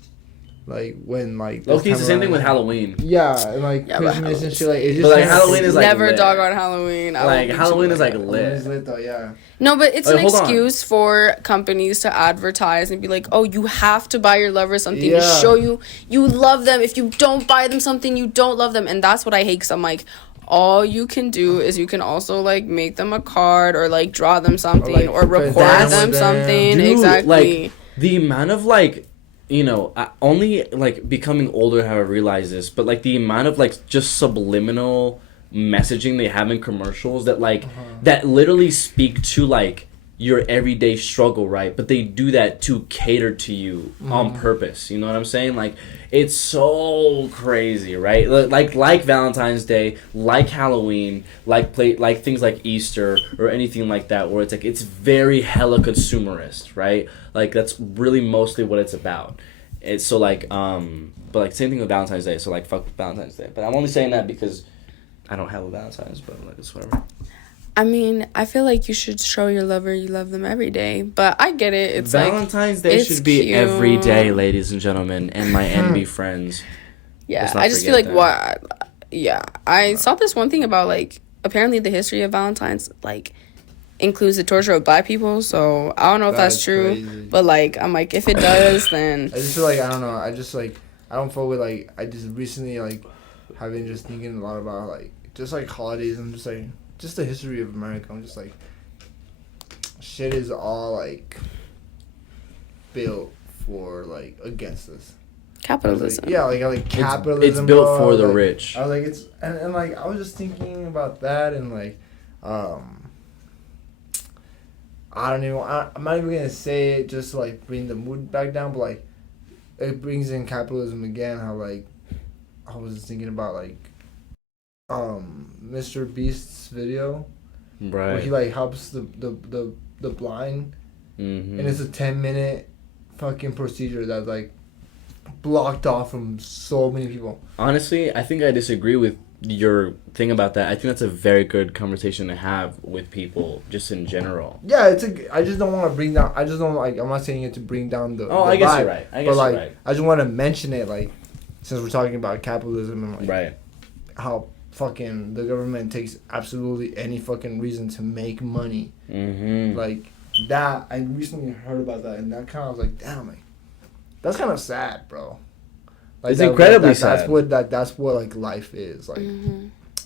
when like low-key it's the same thing with Halloween. Yeah, and like Christmas and shit, like it's just. But like Halloween is like never lit. Dog on Halloween. Like Halloween is like lit. It's lit though, yeah. No, but it's an excuse for companies to advertise and be like, oh, you have to buy your lover something to show you love them. If you don't buy them something, you don't love them. And that's what I hate, because I'm like, all you can do is you can also like make them a card or like draw them something or record them something. Dude, exactly. Like the amount of like, only like becoming older have I realized this, but like the amount of like just subliminal messaging they have in commercials that like that literally speak to like your everyday struggle, right? But they do that to cater to you on purpose. You know what I'm saying? Like, it's so crazy, right? Like Valentine's Day, like Halloween, like things like Easter or anything like that, where it's like it's very hella consumerist, right? Like that's really mostly what it's about. It's so like but like same thing with Valentine's Day. So like fuck Valentine's Day. But I'm only saying that because I don't have a Valentine's, but like it's whatever. I mean, I feel like you should show your lover you love them every day, but I get it. It's Valentine's Day should be every day, ladies and gentlemen, and my NB friends. Yeah, I just feel like I saw this one thing about like apparently the history of Valentine's like includes the torture of black people, so I don't know if that's true, crazy. But like I'm like, if it does, then I just feel like I don't know. I just like I don't feel with like I just recently like have been just thinking a lot about like just like holidays. I'm just like. Just the history of America. I'm just like, shit is all like built for like against us. Capitalism. Like capitalism. It's built for the rich. I was like, it's and like I was just thinking about that and like, I don't even. I'm not even gonna say it just to, like bring the mood back down, but like, it brings in capitalism again. How like, I was just thinking about like. Mr. Beast's video, right? Where he like helps the blind, and it's a 10-minute fucking procedure that's like blocked off from so many people. Honestly, I think I disagree with your thing about that. I think that's a very good conversation to have with people, just in general. Yeah, I just don't want to bring down. I just don't like. I'm not saying it to bring down the. I guess you're right. I just want to mention it, like, since we're talking about capitalism and like. Right. how fucking the government takes absolutely any fucking reason to make money. Mm-hmm. Like that, I recently heard about that, and that kind of was like, damn, like that's kind of sad, bro. Like it's incredibly sad. sad. That's what like life is like.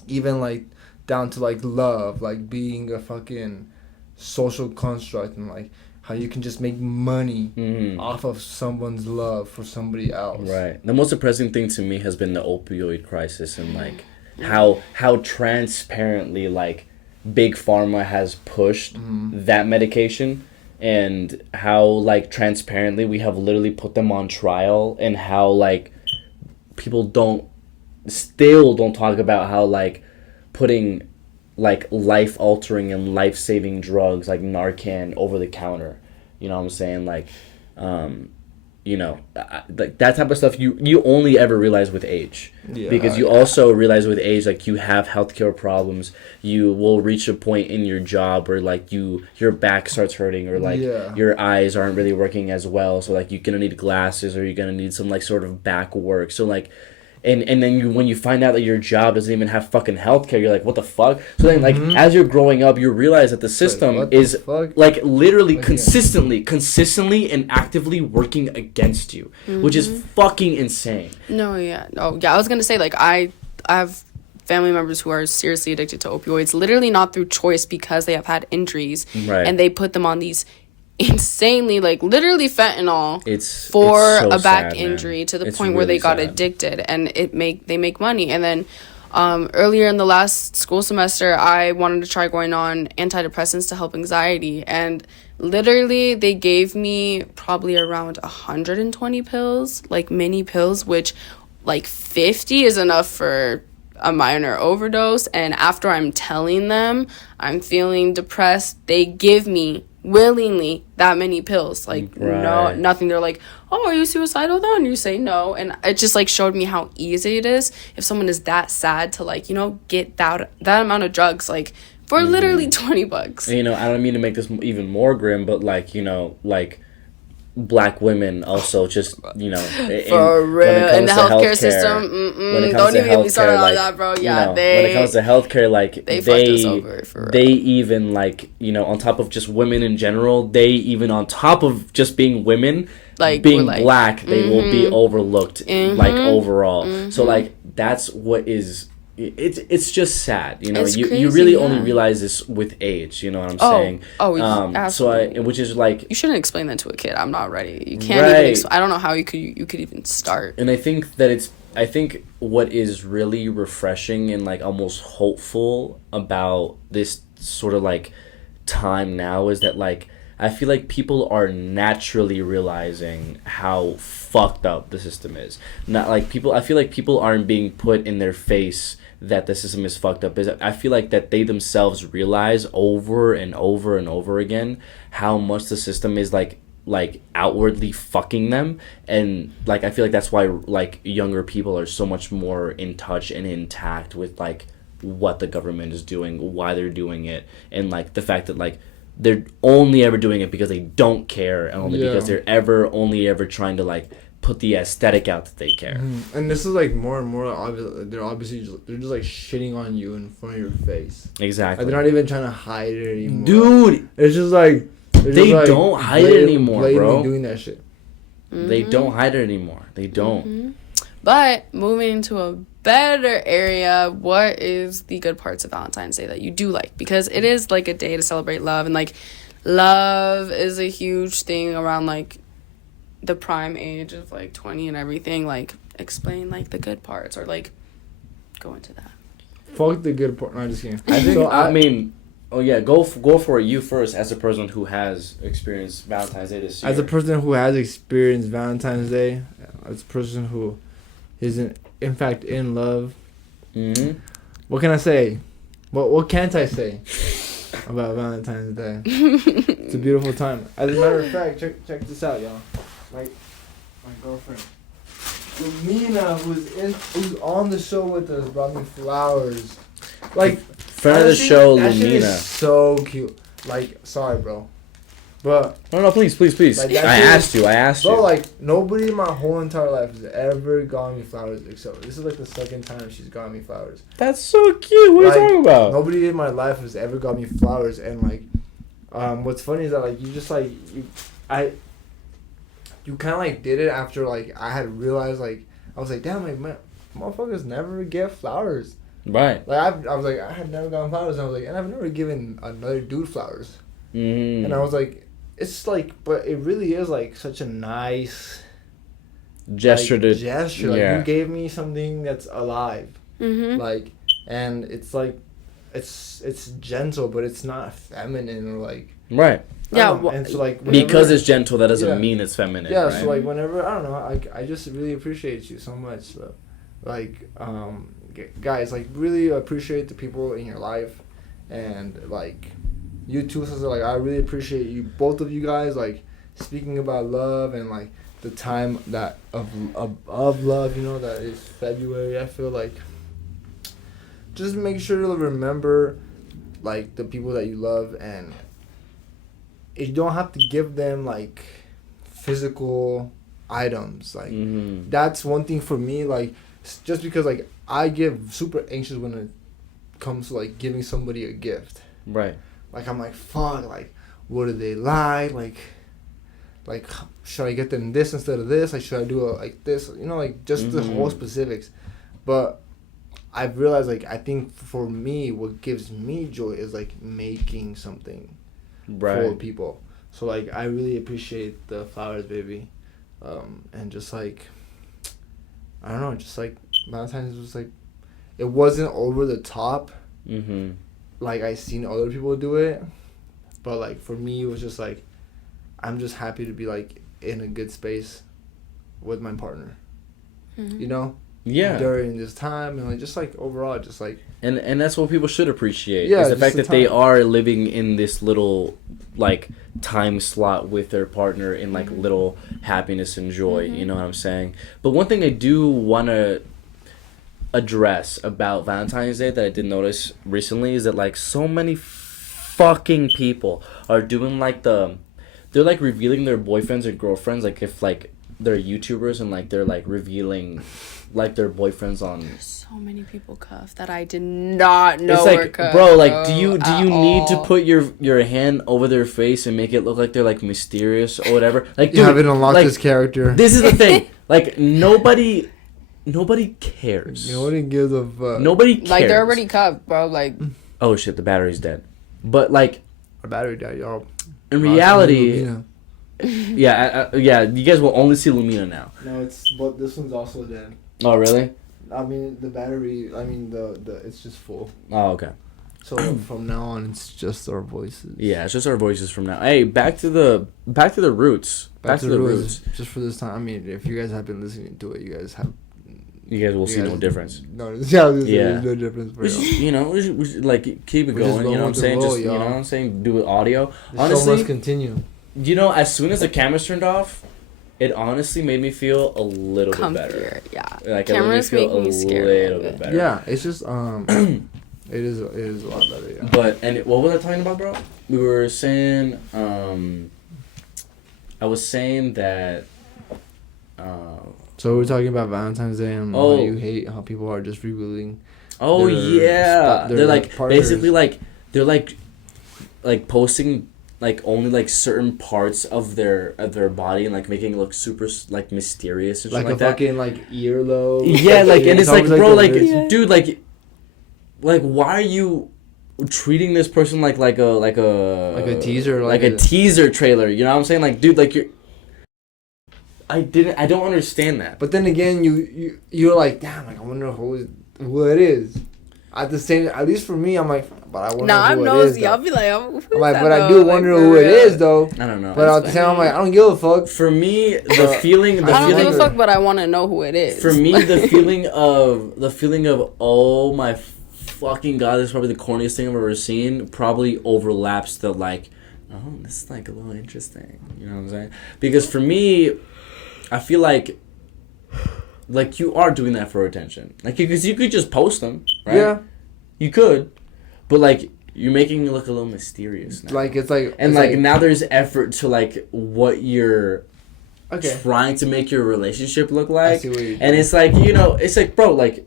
Even like down to like love, like being a fucking social construct, and like how you can just make money off of someone's love for somebody else. Right. The most depressing thing to me has been the opioid crisis, and like how transparently like big pharma has pushed that medication, and how like transparently we have literally put them on trial, and how like people still don't talk about how like putting like life altering and life saving drugs like Narcan over the counter, you know what I'm saying, like you know, like that type of stuff you only ever realize with age. Because you also realize with age, like you have healthcare problems. You will reach a point in your job where like your back starts hurting, or like your eyes aren't really working as well, so like you're gonna need glasses, or you're gonna need some like sort of back work. So like and then when you find out that your job doesn't even have fucking healthcare, you're like, what the fuck? So then like as you're growing up, you realize that the system is like literally consistently and actively working against you, which is fucking insane. I was gonna say, like, I have family members who are seriously addicted to opioids, literally not through choice, because they have had injuries, and they put them on these insanely, like, literally fentanyl for a back injury, to the point where they got addicted, and they make money. And then earlier in the last school semester, I wanted to try going on antidepressants to help anxiety, and literally they gave me probably around 120 pills, like mini pills, which like 50 is enough for a minor overdose. And after I'm telling them I'm feeling depressed, they give me willingly that many pills, like no, nothing. They're like, oh, are you suicidal though? And you say no. And it just like showed me how easy it is if someone is that sad to, like, you know, get that amount of drugs, like, for literally $20. And, you know, I don't mean to make this even more grim, but like, you know, like black women also just, you know, for real, in the healthcare system, don't even get me started on that, bro. When it comes to healthcare, like they fucked us over, for real. They even, like, you know, on top of just women in general, they even on top of just being women, like being black, they will be overlooked, like, overall. So like that's what is. It's just sad, you know. It's you crazy, you really only realize this with age, you know what I'm saying? Absolutely. So which is like, you shouldn't explain that to a kid. I'm not ready. You can't even. I don't know how you could even start. And I think what is really refreshing and like almost hopeful about this sort of like time now is that, like, I feel like people are naturally realizing how fucked up the system is. Not like people. I feel like people aren't being put in their face that the system is fucked up. I feel like that they themselves realize over and over and over again how much the system is like outwardly fucking them. And like I feel like that's why like younger people are so much more in touch and intact with like what the government is doing, why they're doing it, and like the fact that like they're only ever doing it because they don't care, and only because they're only ever trying to like put the aesthetic out that they care. And this is like more and more obvious. They're just like shitting on you in front of your face. Exactly. Like, they're not even trying to hide it anymore. Dude, it's just like they don't hide it anymore, bro. Doing that shit. They don't hide it anymore. They don't. But moving to a better area, what is the good parts of Valentine's Day that you do like? Because it is like a day to celebrate love, and like love is a huge thing around like the prime age of like 20 and everything. Like, explain like the good parts, or like go into that. Fuck the good part. No, I'm just kidding. I mean, oh yeah, go for it. You first, as a person who has experienced Valentine's Day this year. As a person who has experienced Valentine's Day, as a person who isn't in fact in love. What can I say? What can't I say about Valentine's Day? It's a beautiful time. As a matter of fact, check this out, y'all. My girlfriend Lumina, who's on the show with us, brought me flowers. Like, friend of the show, that Lumina. Shit is so cute. Like, sorry, bro. But No, please. Like, I asked you. bro, like nobody in my whole entire life has ever gotten me flowers except this is like the second time she's gotten me flowers. That's so cute. What are you talking about? Nobody in my life has ever got me flowers, and like, what's funny is that like you just like you kind of like did it after like I had realized like I was like, damn, like man, motherfuckers never get flowers. Right. Like I was like I had never gotten flowers, and I was like, and I've never given another dude flowers. Mm. And I was like, it's like, but it really is like such a nice gesture like, to gesture. Like yeah. you gave me something that's alive. Mm-hmm. Like, and it's like, it's gentle, but it's not feminine or like. Right. Yeah. And so like Because it's gentle, that doesn't yeah. mean it's feminine. Yeah. Right? So like whenever I don't know, I just really appreciate you so much. So, like guys, like really appreciate the people in your life, and like you too, Cesar. Like I really appreciate you, both of you guys. Like speaking about love and like the time that of love, you know, that is February. I feel like just make sure to remember like the people that you love, and you don't have to give them like physical items. Like that's one thing for me. Like just because like I get super anxious when it comes to like giving somebody a gift. Right. Like I'm like, fuck, like what do they like? Like should I get them this instead of this? Like should I do it like this? You know, like just the whole specifics. But I've realized like I think for me what gives me joy is like making something for people. So like I really appreciate the flowers, baby. And just like I don't know, just like Valentine's was like it wasn't over the top. Like I seen other people do it, but like for me it was just like I'm just happy to be like in a good space with my partner. You know? Yeah. During this time and like just like overall just like and that's what people should appreciate. Yeah, is the fact the that they time. are living in this little like time slot with their partner in like little happiness and joy. You know what I'm saying? But one thing I do want to address about Valentine's Day that I did notice recently is that like so many fucking people are doing like they're like revealing their boyfriends or girlfriends, like if like they're YouTubers and like they're like revealing like their boyfriends on. So many people cuff that I did not know It's were like, cuff. bro, like do you need to all. put your hand over their face and make it look like they're like mysterious or whatever? Like, dude, you haven't unlocked like, this character. This is the thing. Like nobody cares. Nobody gives a fuck. Nobody cares. Like they're already cuffed, bro. Like Oh shit, the battery's dead. But like Our battery died, y'all. in reality, Lumina. yeah, you guys will only see Lumina now. No, but this one's also dead. Oh really? I mean the battery. I mean the it's just full. Oh okay. So from now on, it's just our voices. Yeah, it's just our voices from now. Hey, back to the roots. Back to the roots. Just for this time. I mean, if you guys have been listening to it, you guys will see no difference. No, Yeah. there's no difference for We y'all. should like keep it We're just going. You know what I'm going saying? with the Just flow, you know y'all. what I'm saying? Do it audio. The show Honestly, must continue. you know, as soon as the cameras turned off, it honestly made me feel a little bit better. comfier. Yeah. Like Cameras it made make me me feel a scared. little bit better. Yeah, it's just it is a lot better. Yeah. But what was I talking about, bro? We were saying I was saying that So we're talking about Valentine's Day and how you hate how people are just revealing. Oh yeah, they're like partners. basically like they're like posting like only like certain parts of their body and like making it look super like mysterious and shit like a that. fucking like earlobe. Yeah, like and it's like always, bro, like the dude, like why are you treating this person like a teaser, like a teaser trailer? You know what I'm saying? Like dude, like I don't understand that. But then again, you're like, damn, like I wonder who it is. At least for me, I'm like, but I wonder Nah, who I'm it is. nosy. I'll be like, I'm like, but I do wonder who it is though. I don't know. But at the same time, I'm like, I don't give a fuck. For me, the feeling, I don't give a fuck, but I want to know who it is. For me, the feeling of oh my fucking god, this is probably the corniest thing I've ever seen. Probably overlaps the like, oh, this is like a little interesting. You know what I'm saying? Because for me, I feel like you are doing that for attention. Like because you could just post them, right? Yeah. You could, but like You're making me look a little mysterious now. Like, it's like... And, it's like, now there's effort to, like, what you're okay. trying to make your relationship look I like. see what you're And it's like, you know, it's like, bro, like...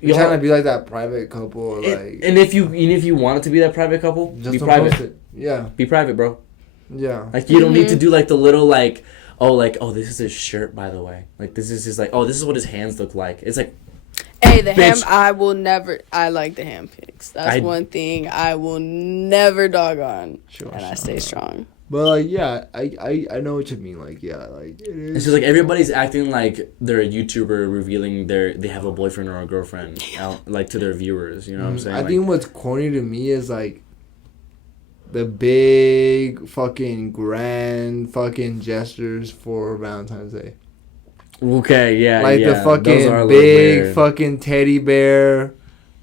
You're trying to be like that private couple, or like... And if you want it to be that private couple, just be don't private. post it. Yeah. Be private, bro. Yeah. Like, you don't need to do, like, the little, like, oh, this is his shirt, by the way. Like, this is his, like, oh, this is what his hands look like. It's like... Hey, the ham, Bitch. I like the ham picks. That's one thing I will never dog on. Sure, and I stay strong. But, like, yeah, I know what you mean. Like, yeah, like, it is. It's just like everybody's acting like they're a YouTuber revealing they have a boyfriend or a girlfriend out, like, to their viewers. You know what I'm saying? I think what's corny to me is, like, the big fucking grand fucking gestures for Valentine's Day. Okay, yeah, Like, yeah. the fucking big fucking teddy bear,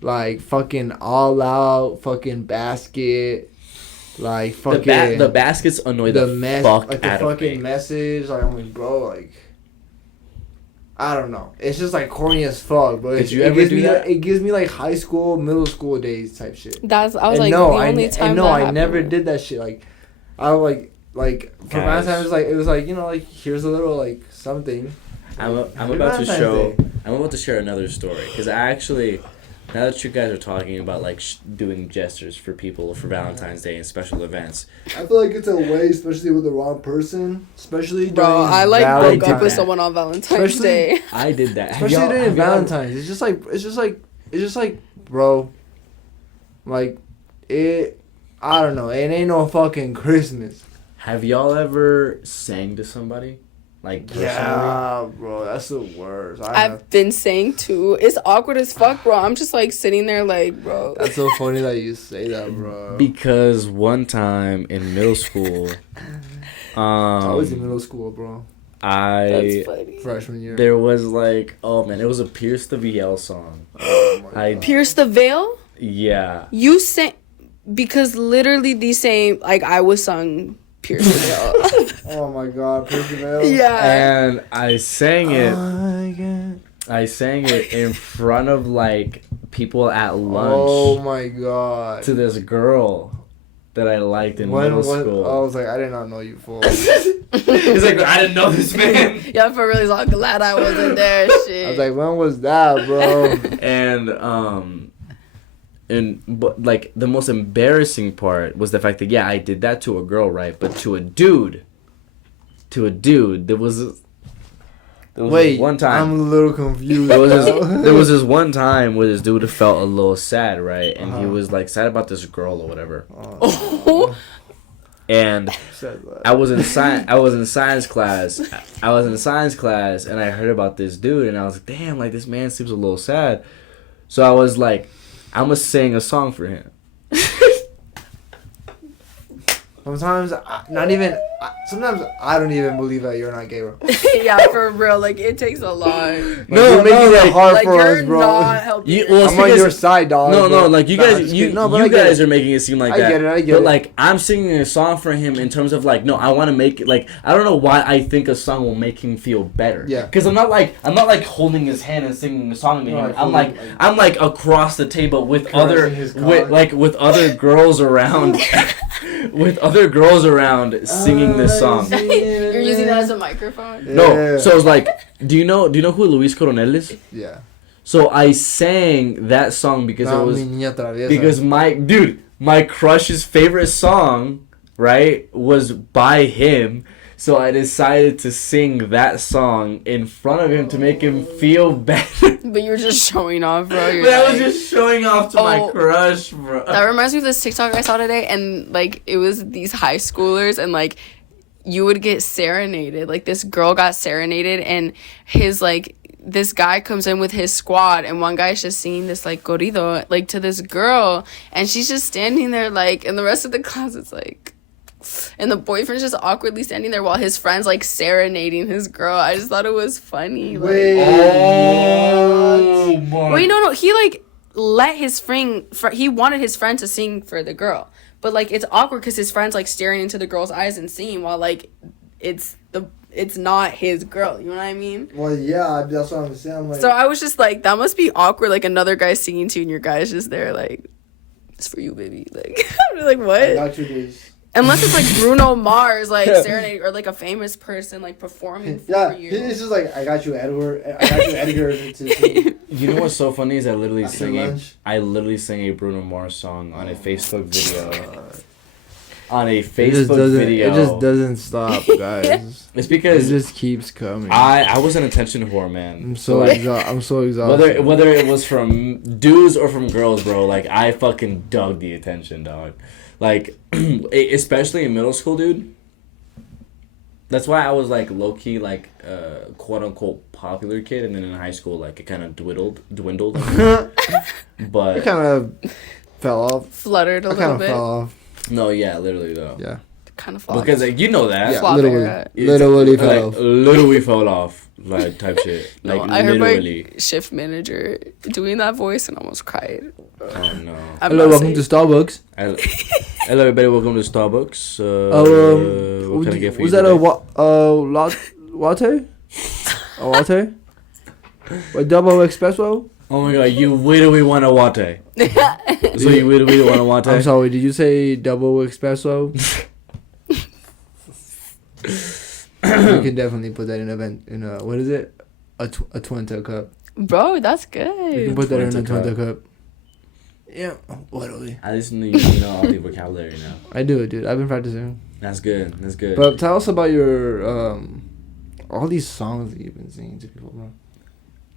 like, fucking all out fucking basket. Like, fucking the baskets annoy the fuck like, the out of fucking me. message. Like, I'm like, bro, like, I don't know. It's just, like, corny as fuck, bro. Did you ever do that? It gives me, like, high school, middle school days type shit. I was And like, no, the only time that I happened. never did that shit. Like, I was like for Guys. Valentine's, it was like, you know, like, here's a little, like, something. I'm Happy about to Valentine's show. Day. I'm about to share another story because I actually, now that you guys are talking about, like, doing gestures for people for Valentine's Day and special events, I feel like it's a way, especially with the wrong person. Especially Bro, during I like broke Valentine's. up with someone on Valentine's Especially- Day. I did that. Especially during Valentine's. It's just like, bro, like, I don't know. It ain't no fucking Christmas. Have y'all ever sang to somebody? Like, personally? Yeah, bro, that's the worst. I've been saying too. It's awkward as fuck, bro. I'm just like sitting there like, bro. That's so funny that you say that, bro. Because one time in middle school, I was in middle school, bro. That's funny. Freshman year. There was like, oh man, it was a Prxdbyjay song. Oh my God. Pierce the veil? Yeah. You sang because literally the same like I was sung Pierce the veil. Oh my God, Pierce the veil. Yeah. And I sang it in front of like people at lunch Oh my God. to this girl that I liked in middle school. I was like, I did not know you, fool. He's like, I didn't know this man. Yeah, for real, so glad I wasn't there. Shit. I was like, when was that, bro? But like the most embarrassing part was the fact that I did that to a girl, right? But to a dude, there was Wait, this one time. I'm a little confused. There now. was this one time where this dude felt a little sad, right? And he was like sad about this girl or whatever. And I was in science class. And I heard about this dude, and I was like, damn, like this man seems a little sad. So I was like, I'm gonna sing a song for him. Sometimes I don't even believe that you're not gay, bro. Yeah, for real. Like it takes a lot. No, you're making it hard Like for you're us, bro. not helping. I'm on your side, dog. No, but- like you Nah, guys, just you kidding. No, but I you get guys it. are making it seem like I that. get it, I get but it. like I'm singing a song for him in terms of like, no, I want to make it like I don't know why I think a song will make him feel better. Yeah. Because I'm not like holding his hand and singing a song to him. No, I'm like across the table with Caressing his with other girls around, with other girls around singing this song. You're using that as a microphone. No, Yeah. so it's like, do you know who Luis Coronel is? Yeah. So I sang that song because it was. Mi niña traviesa. Because my crush's favorite song, right, was by him. So I decided to sing that song in front of him to make him feel better. But you're just showing off, bro. You're But I was like- just showing off to my Oh. crush, bro. That reminds me of this TikTok I saw today, and like it was these high schoolers, and like you would get serenaded. Like this girl got serenaded, and his like this guy comes in with his squad, and one guy's just singing this like corrido like to this girl, and she's just standing there like, and the rest of the class is like. And the boyfriend's just awkwardly standing there while his friend's like serenading his girl. I just thought it was funny. Like, Wait. Oh my. wait, no. He like let his friend. He wanted his friend to sing for the girl, but like it's awkward because his friend's like staring into the girl's eyes and singing while like it's not his girl. You know what I mean? Well, yeah, that's what I'm saying. I'm like, So I was just like, that must be awkward. Like another guy singing to you, and your guy's just there like. it's for you, baby. Like, I'm like, I what? got you this. Unless it's like Bruno Mars, like serenade, or like a famous person like performing for Yeah, you. it's just like, I got you, Edward. I got you, Edgar. You know what's so funny is I literally After sang lunch. I literally sang a Bruno Mars song on a Facebook video. On a It just Facebook doesn't. video. It just doesn't stop, guys. It's It because just keeps coming. I was an attention whore, man. I'm so Like, I'm so exhausted. whether it was from dudes or from girls, bro, like I fucking dug the attention, dog. Like especially in middle school, dude. That's why I was like low key like quote unquote popular kid, and then in high school like it kind of dwindled. But I kind of fell off. Fluttered a I kind little of bit. fell off. no, yeah, literally though. Yeah. Kind of flopped. Because like, you know that. Yeah, Flop literally. era. It's Literally fell like, off. literally fell off, like type shit. No, Like I heard literally. my shift manager doing that voice and almost cried. Oh no. I'm Hello, not welcome to saying- Starbucks. Hello, everybody. Welcome to Starbucks. What can I get for was you that today? latte? A latte? A double espresso? Oh my god, you literally want a latte. So you literally want a latte? I'm sorry, did you say double espresso? You can definitely put that in a what is it? A Twinto cup. Bro, that's You can good. put that in a Twinto Twinto cup. Yeah, literally. At least you know all the vocabulary now. I do it, dude. I've been practicing. That's good. That's good. But tell us about your all these songs that you've been singing to people, bro.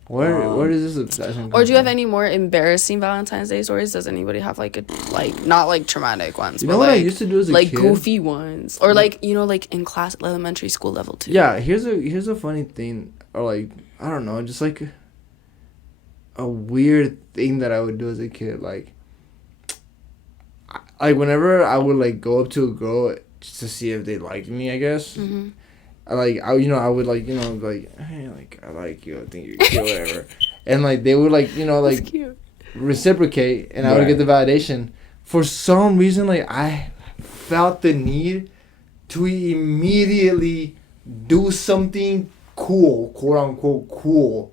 Where does this obsession Or do you have come any more embarrassing Valentine's Day stories? Does anybody have like not like traumatic ones, You but know what I like used to do as a like kid? goofy ones, or like like in class, elementary school level too? Yeah, here's a funny thing, or like I don't know, just like a weird thing that I would do as a kid. Like whenever I would like go up to a girl just to see if they liked me, I guess. Mm-hmm. I would like hey, like I like you, I think you're cute, whatever, and like they would like That's cute. reciprocate, and I would Right. get the validation. For some reason, like I felt the need to immediately do something cool, quote unquote cool,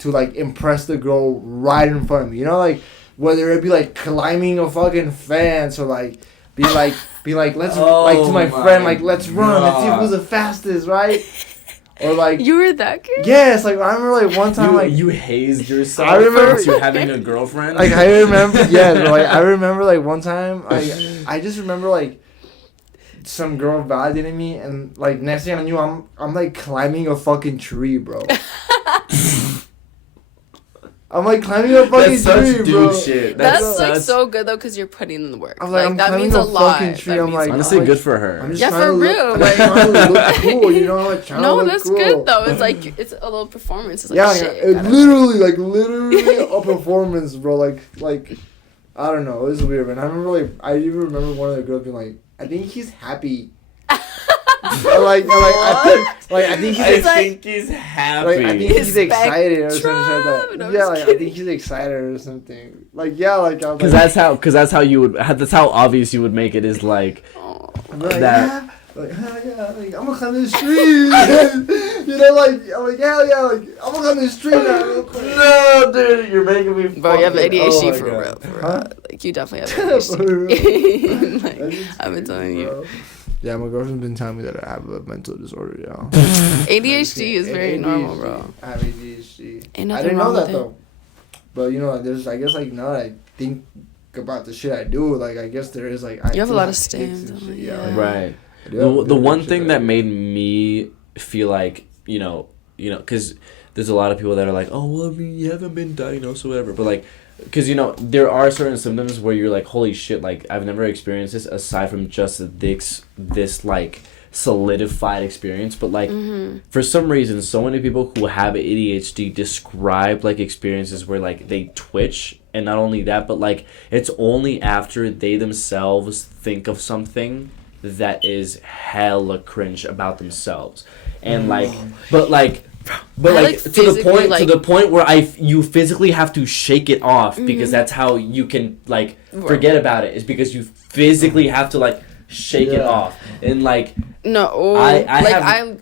to like impress the girl right in front of me. You know, like whether it be like climbing a fucking fence or like be like let's like to my friend like let's run, let's see who's the fastest, right? Or like You were that kid? yes, like I remember like one time you like hazed yourself I remember- into having a girlfriend. like I remember yeah, but, like I remember like one time I just remember like some girl validating me, and like next thing I knew I'm like climbing a fucking tree, bro. I'm like climbing a fucking That's such tree, dude bro. shit. That's That's like such- so good though, because you're putting in the work. I'm like, I'm that climbing means a a lot. fucking tree, That I'm means like- a Honestly, lot. good for her. I'm just Yeah, trying for to look, real, I'm like- trying to look cool, you know, like trying to No, look that's cool. good though. It's like it's a little performance. It's like Yeah, shit. it gotta- literally a performance, bro. Like I don't know, it was weird, man. I even remember one of the girls being like, I think he's happy. I think he's I It's like- think he's happy. like I think he's His excited or spectrum. something like that. No, Yeah, I'm like just I think kidding. he's excited or something. Like yeah, like I was Because like, that's how you would. That's how obvious you would make it. Is like Aw. I'm like, that- yeah, like I'm gonna climb this tree. You know, like I'm like hell yeah, like I'm gonna climb this tree now. Real quick. no, dude, you're making me. Bro, you have fucking- ADHD oh my for God. real. For Huh? real. Like you definitely have For real. ADHD. Like, That's I've been telling you. bro. Yeah, my girlfriend's been telling me that I have a mental disorder, y'all. ADHD is very normal, bro. I have ADHD. Ain't I nothing didn't know wrong that with it. though. But you know, there's I guess like now that I think about the shit I do, like I guess there is like I You have a do lot of tics stands, and don't shit, you? yeah. Yeah. like, Right. I do have The good one shit thing I that do. made me feel like because there's a lot of people that are like, oh well, I mean, you haven't been diagnosed or whatever, but like, because there are certain symptoms where you're like, holy shit, like I've never experienced this aside from just this like solidified experience, but like for some reason so many people who have ADHD describe like experiences where like they twitch, and not only that, but like it's only after they themselves think of something that is hella cringe about themselves, and like but like like, to the physically, point like- where you physically have to shake it off, because that's how you can like forget about it, is because you physically have to like shake it Yeah. off, and like No, I like have- I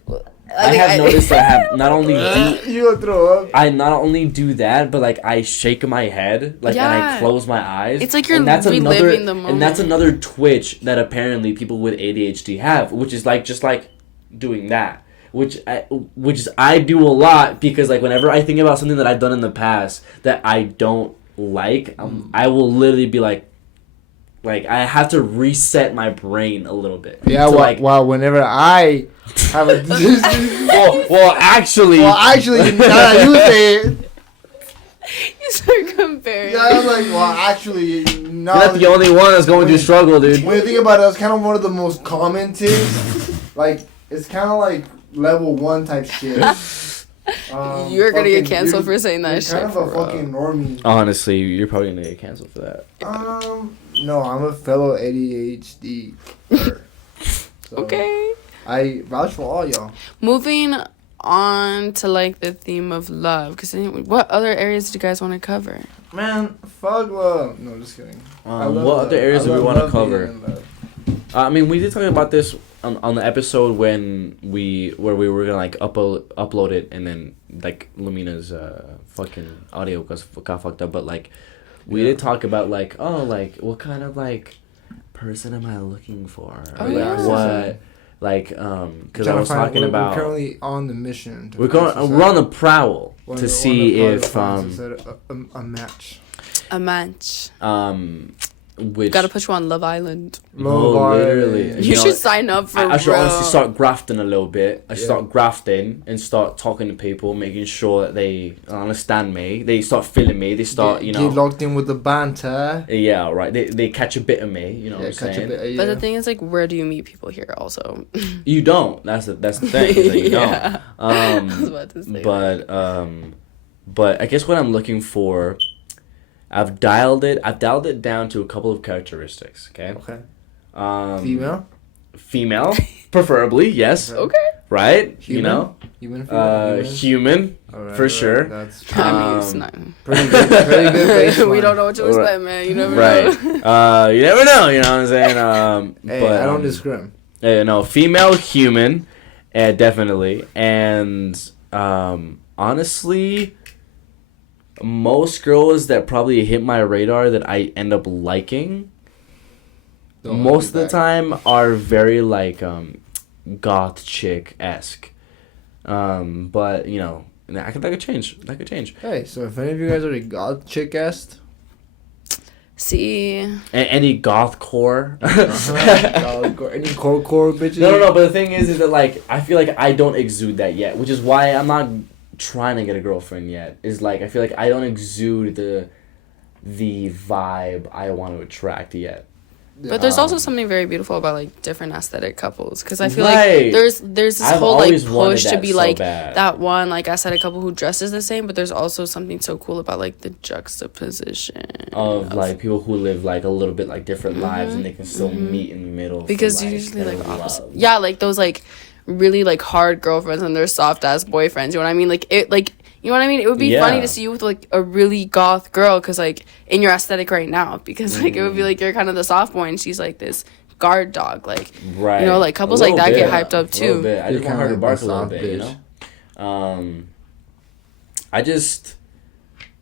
I have noticed that I have not only do You gonna throw up? I not only do that, but like I shake my head, like and I Yeah. close my eyes. It's like you're and that's reliving the and that's moment. another twitch that apparently people with ADHD have, which is like just like doing that, which I do a lot because like whenever I think about something that I've done in the past that I don't like, I will literally be like I have to reset my brain a little bit. Yeah, So, well, whenever I have a well, actually, now that you say it, You start comparing. yeah, I'm like, well, actually, no. you're not the only one that's going through struggle, dude. When you think about it, it's kind of one of the most common things. Like, it's kind of like level 1 type shit. You're gonna get fucking- canceled you're- for saying that you're shit. kind of a bro. fucking normie. Honestly, you're probably gonna get canceled for that. No, I'm a fellow ADHD. So Okay. I vouch for all y'all. Moving on to like the theme of love, because what other areas do you guys want to cover? Man, fuck love. No, just kidding. I love What other love. areas I do we love want to love being cover? in love. I mean, we did talk about this on the episode when we were gonna like upload it, and then like Lumina's fucking audio got fucked up. But like, we did talk about like, oh, like what kind of like person am I looking for? Oh, Like, yeah. what like because I Trying to was find- talking we're about currently on the mission. we're on the prowl to see if a match. A match. which Gotta put you on Love Island. literally. You know, should sign up for. I should real. honestly start grafting a little bit. I should Yeah. start grafting and start talking to people, making sure that they understand me. They start feeling me. They start, Get locked in with the banter. Yeah, right. They catch a bit of me. You know what I'm Catch a saying? bit. But the thing is, like, where do you meet people here? Also, You don't. That's the thing. Is that you Yeah. I was don't. about to say. But I guess what I'm looking for, I've dialed it down to a couple of characteristics. Okay. Female. Female, preferably. Yes. Okay. Right. Human? You know. Human. Female, Human. Alright, for sure. That's I mean, Um, it's not. pretty good. Pretty good baseline. We don't know what to Right. expect, man. You never Right. know. You never know. You know what I'm saying. Hey, but I don't discriminate. no, female, human, definitely, and honestly, most girls that probably hit my radar that I end up liking Don't most of hold the me back. time are very like goth chick esque. But you know, that could change. That could change. Hey, so if any of you guys are the god chick asked, See, Any goth core. any core bitches. No. But the thing is that like I feel like I don't exude that yet, which is why I'm not trying to get a girlfriend yet. Is like I feel like I don't exude the vibe I want to attract yet. but there's also something very beautiful about like different aesthetic couples, because I feel Right. like there's this I've whole like always wanted push to that be so like bad. that one like aesthetic couple who dresses the same, but there's also something so cool about like the juxtaposition Of like people who live like a little bit like different lives and they can still meet in the middle. because for, usually their like opposite. love. Yeah, like those like really like hard girlfriends and their soft ass boyfriends. You know what I mean? Like it like. You know what I mean? It would be funny Yeah. to see you with like a really goth girl, because like in your aesthetic right now, because like it would be like you're kind of the soft boy and she's like this guard dog, like Right. you know, like couples A like that little get bit, hyped up a little too. bit. I You're just want her to kinda bark like a a little soft bit, you bitch. know. I just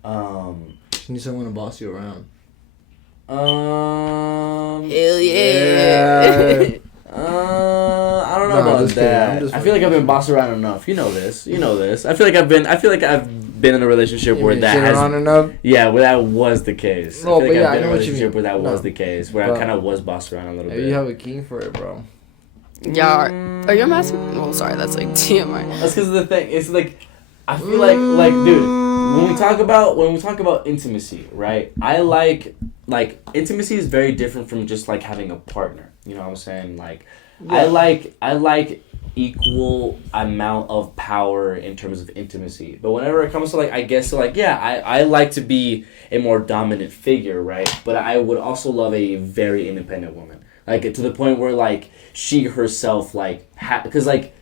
You need someone to boss you around. Hell yeah. I don't know No, about just kidding. I'm that. just I feel like I've fucking been bossed around enough. You know this. I feel like I've been in a relationship where that shit has. around enough. Yeah, where that was the case. No, I feel but like yeah, I've I been know in a what you relationship mean. where that No. was the case, where I But- kind of was bossed around a little Maybe bit. you have a king for it, bro. Yeah. Are you masking? Oh, sorry, that's like TMI. That's because of the thing. It's like I feel like dude, when we talk about intimacy, right? I like intimacy is very different from just like having a partner. You know what I'm saying? Like I like equal amount of power in terms of intimacy. But whenever it comes to like I like to be a more dominant figure, right? But I would also love a very independent woman. Like to the point where like she herself like because like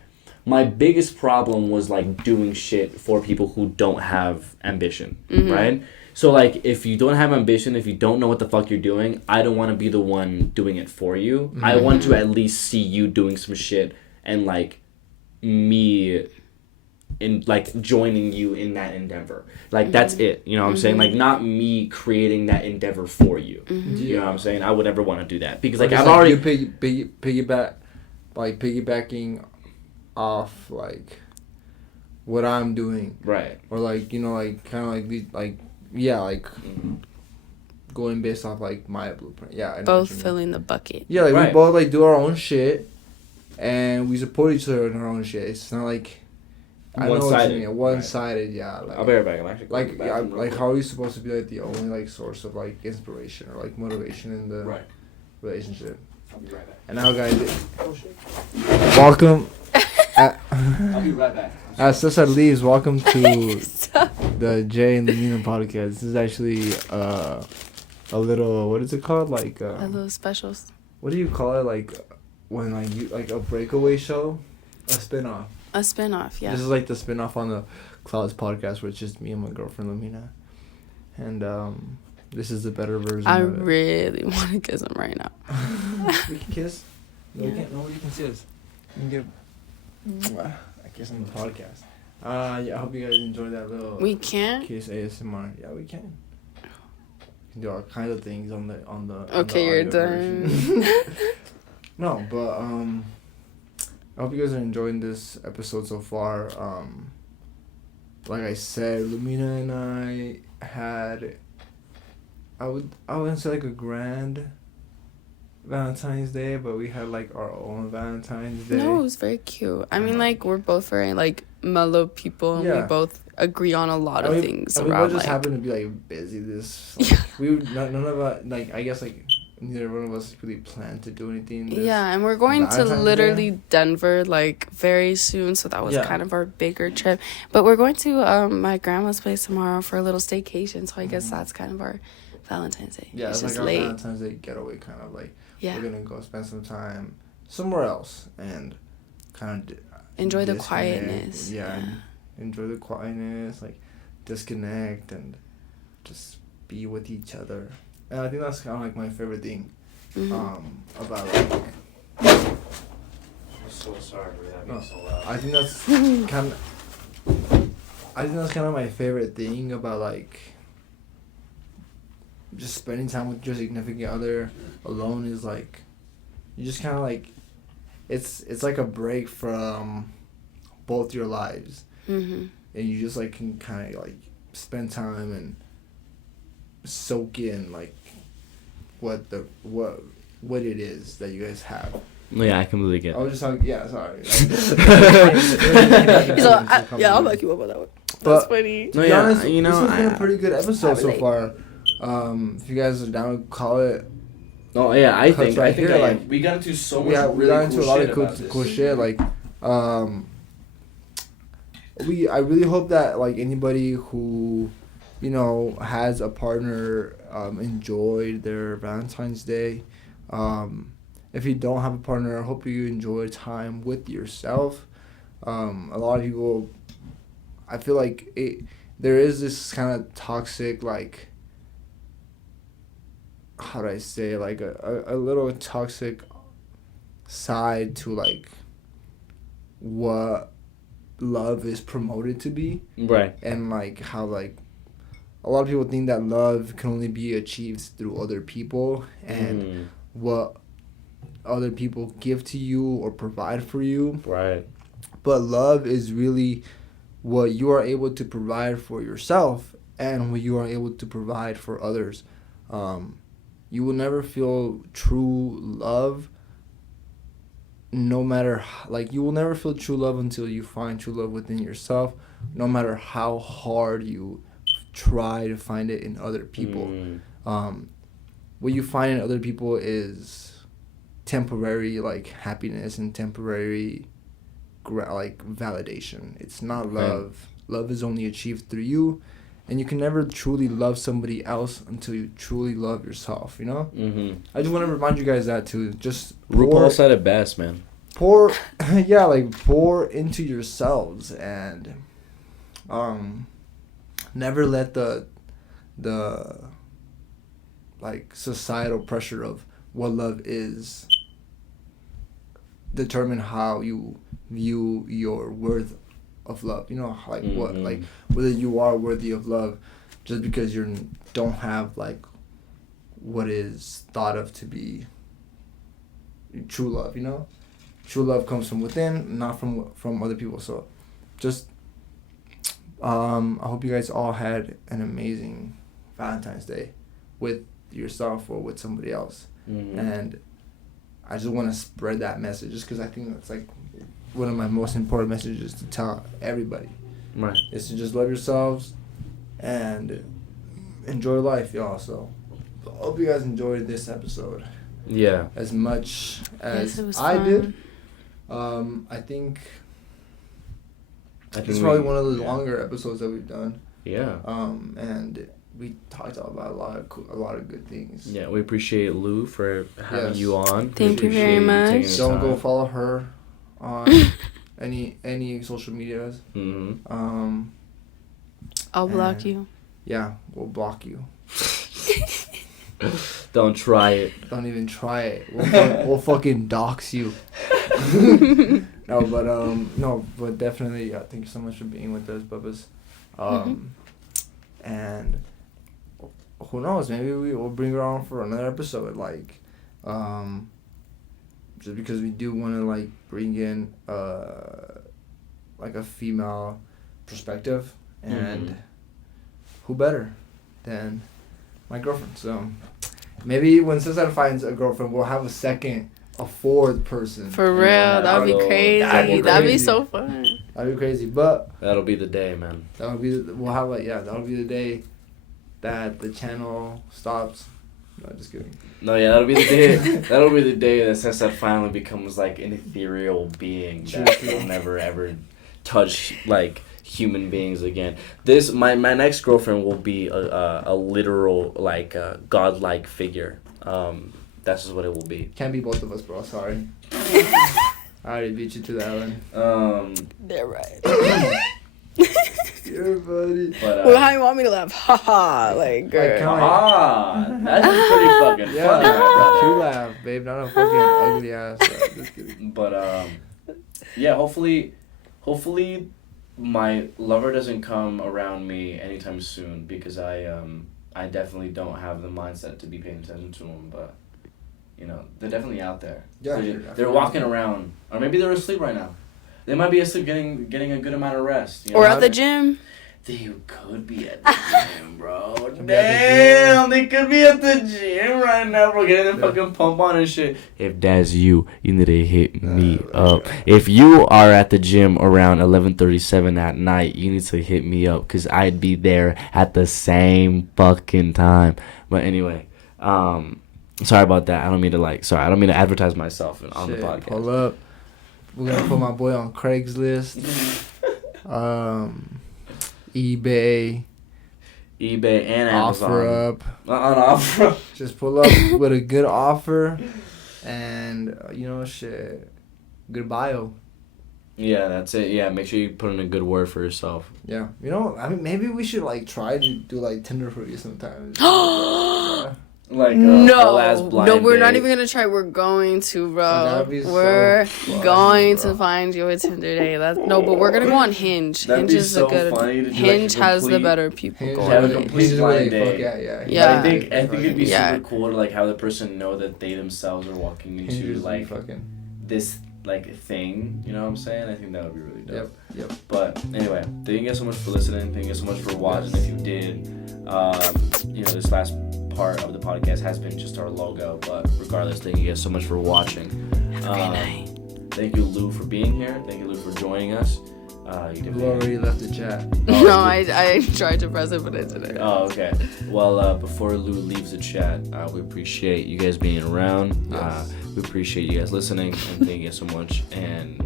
my biggest problem was like doing shit for people who don't have ambition, right? So like if you don't have ambition, if you don't know what the fuck you're doing, I don't want to be the one doing it for you. I want to at least see you doing some shit and like me in like joining you in that endeavor. Like that's it. You know what I'm saying? Like not me creating that endeavor for you. You know what I'm saying? I would never want to do that because like I've already you piggybacking off like what I'm doing, right, or like like kind of like these like going based off like my blueprint. Yeah, I know Both what you mean. filling the bucket. Yeah, like Right. we both like do our own shit, and we support each other in our own shit. It's not like I know what you One-sided. mean. One-sided, yeah. Like, I'll be right back. I'm actually going to like the yeah, bathroom real like quick. how are you supposed to be like the only like source of like inspiration or like motivation in the Right. relationship? I'll be right back. And now, guys, Oh shit. welcome. I'll be right back. As Cesar leaves, welcome to the Jay and Lumina podcast. This is actually a little, what is it called? Like A little specials. what do you call it? Like when like you like a breakaway show, a spinoff. A spinoff, yeah. This is like the spinoff on the Clouds podcast, where it's just me and my girlfriend Lumina, and this is the better version. I of it. really want to kiss him right now. We can kiss. No, we Yeah. can't. Nobody can see us. We can give. I guess on the podcast. Yeah, I hope you guys enjoyed that little We can't? kiss ASMR. Yeah, we can. We can do all kinds of things on the Okay, you're audio done. version. No, but I hope you guys are enjoying this episode so far. Like I said, Lumina and I had I wouldn't say like a grand Valentine's Day, but we had like our own Valentine's Day. No, it was very cute. I mean, like, we're both very, like, mellow people, and Yeah. we both agree on a lot of things And we around, both just like... happened to be like busy this. Like, none of us like I guess like neither one of us really planned to do anything. This Yeah, and we're going to Valentine's literally Day? Denver, like, very soon, so that was Yeah. kind of our bigger trip. But we're going to my grandma's place tomorrow for a little staycation, so I guess that's kind of our Valentine's Day. Yeah, it's it's just like our late. Valentine's Day getaway, kind of like Yeah, we're gonna go spend some time somewhere else and kind of enjoy the disconnect. quietness. Yeah, enjoy the quietness, like disconnect and just be with each other. And I think that's kind of like my favorite thing. About like I'm so sorry for that being No. so loud. I think that's kind of my favorite thing about like just spending time with your significant other alone is like you just kind of like it's like a break from both your lives, and you just like can kind of like spend time and soak in like what it is that you guys have. Yeah, I completely get I it. was just like, yeah, sorry. He's like, yeah, I'll back you up on that one. That's But- funny. To No, be yeah, honest, you know, this has been I- a pretty good episode so relate. far. If you guys are down, call it. Oh yeah, I Cuts think right I think here, I like, am. We got into so much We really got into cool a lot shit of cool, about this. cool shit. Like, I really hope that like anybody who, has a partner, enjoyed their Valentine's Day. If you don't have a partner, I hope you enjoy time with yourself. A lot of people, I feel like there is this kind of toxic, like, how do I say, like a little toxic side to like what love is promoted to be, Right. and like how like a lot of people think that love can only be achieved through other people and what other people give to you or provide for you. Right. But love is really what you are able to provide for yourself and what you are able to provide for others. You will never feel true love no matter, like, you will never feel true love until you find true love within yourself, no matter how hard you try to find it in other people. What you find in other people is temporary, like, happiness and temporary like validation. It's not love. Love is only achieved through you, and you can never truly love somebody else until you truly love yourself, I just want to remind you guys that too. Just RuPaul said it best, man. pour pour into yourselves, and never let the like societal pressure of what love is determine how you view your worth of love. You know, like what, like whether you are worthy of love, just because you don't have like what is thought of to be true love. You know, true love comes from within, not from other people. So, just I hope you guys all had an amazing Valentine's Day with yourself or with somebody else, and I just want to spread that message, just because I think that's like one of my most important messages to tell everybody. Right. Is to just love yourselves and enjoy life, y'all. So I hope you guys enjoyed this episode. Yeah. As much as I did. I think it's probably one of the longer episodes that we've done. Yeah. And we talked about a lot of good things. Yeah, we appreciate Lou for having you on. Thank you very much. Don't go follow her on any social medias. I'll block you. Yeah, we'll block you. Don't try it. Don't even try it. We'll fucking dox you. No, but definitely, thank you so much for being with us, Bubbas. And who knows, maybe we will bring her on for another episode, like, just because we do want to, like, bring in, like, a female perspective, and who better than my girlfriend. So maybe when Cesar finds a girlfriend, we'll have a fourth person. For real, that would be crazy. That'd be so fun. That'd be crazy, but that'll be the day, man. That'll be the day that the channel stops. No, just kidding. No, yeah, that'll be the day. That'll be the day that Cesar finally becomes like an ethereal being that will never ever touch like human beings again. My next girlfriend will be a literal like godlike figure. That's just what it will be. Can't be both of us, bro. Sorry. I already beat you to that one. They're right. Yeah, buddy. But, well, how you want me to laugh? Ha ha. Like, girl. That's pretty fucking funny, right, You laugh, babe. Not a fucking ugly ass. Just kidding. But, yeah, hopefully my lover doesn't come around me anytime soon, because I definitely don't have the mindset to be paying attention to them, but, you know, they're definitely out there. Yeah, they're walking around, or maybe they're asleep right now. They might be asleep, getting a good amount of rest. You know? Or at the gym. They could be at the gym, bro. Damn, they could be at the gym right now, bro. Getting the fucking pump on and shit. If that's you, you need to hit me up. If you are at the gym around 11:37 at night, you need to hit me up, because I'd be there at the same fucking time. But anyway, sorry about that. I don't mean to advertise myself on the podcast. Pull up. We're gonna put my boy on Craigslist, eBay, and offer Amazon. up. On offer. Just pull up with a good offer, and shit, good bio. Yeah, that's it. Yeah, make sure you put in a good word for yourself. Yeah, I mean, maybe we should like try to do like Tinder for you sometimes. Like no, date. we're not even gonna try. We're going to, bro. We're going to find you a Tinder day. But we're gonna go on Hinge. That'd Hinge is so a good. funny to do, Hinge like, has the better people Hinge going. have a complete blind date. Yeah. I think it'd be super cool to like have the person know that they themselves are walking into like this like thing. You know what I'm saying? I think that would be really dope. Yep. But anyway, thank you guys so much for listening. Thank you guys so much for watching. If you did, this last part of the podcast has been just our logo, but regardless, thank you guys so much for watching. Have a great night. Thank you, Lou, for being here. Thank you, Lou, for joining us. You already left the chat. No, I tried to press it, but it didn't. Oh, okay. Well, before Lou leaves the chat, we appreciate you guys being around. Yes. We appreciate you guys listening, and thank you so much. And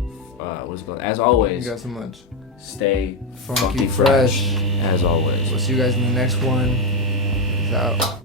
what's it called? As always, Thank you guys so much. Stay Funky fresh. as always. We'll see you guys in the next one. Peace out.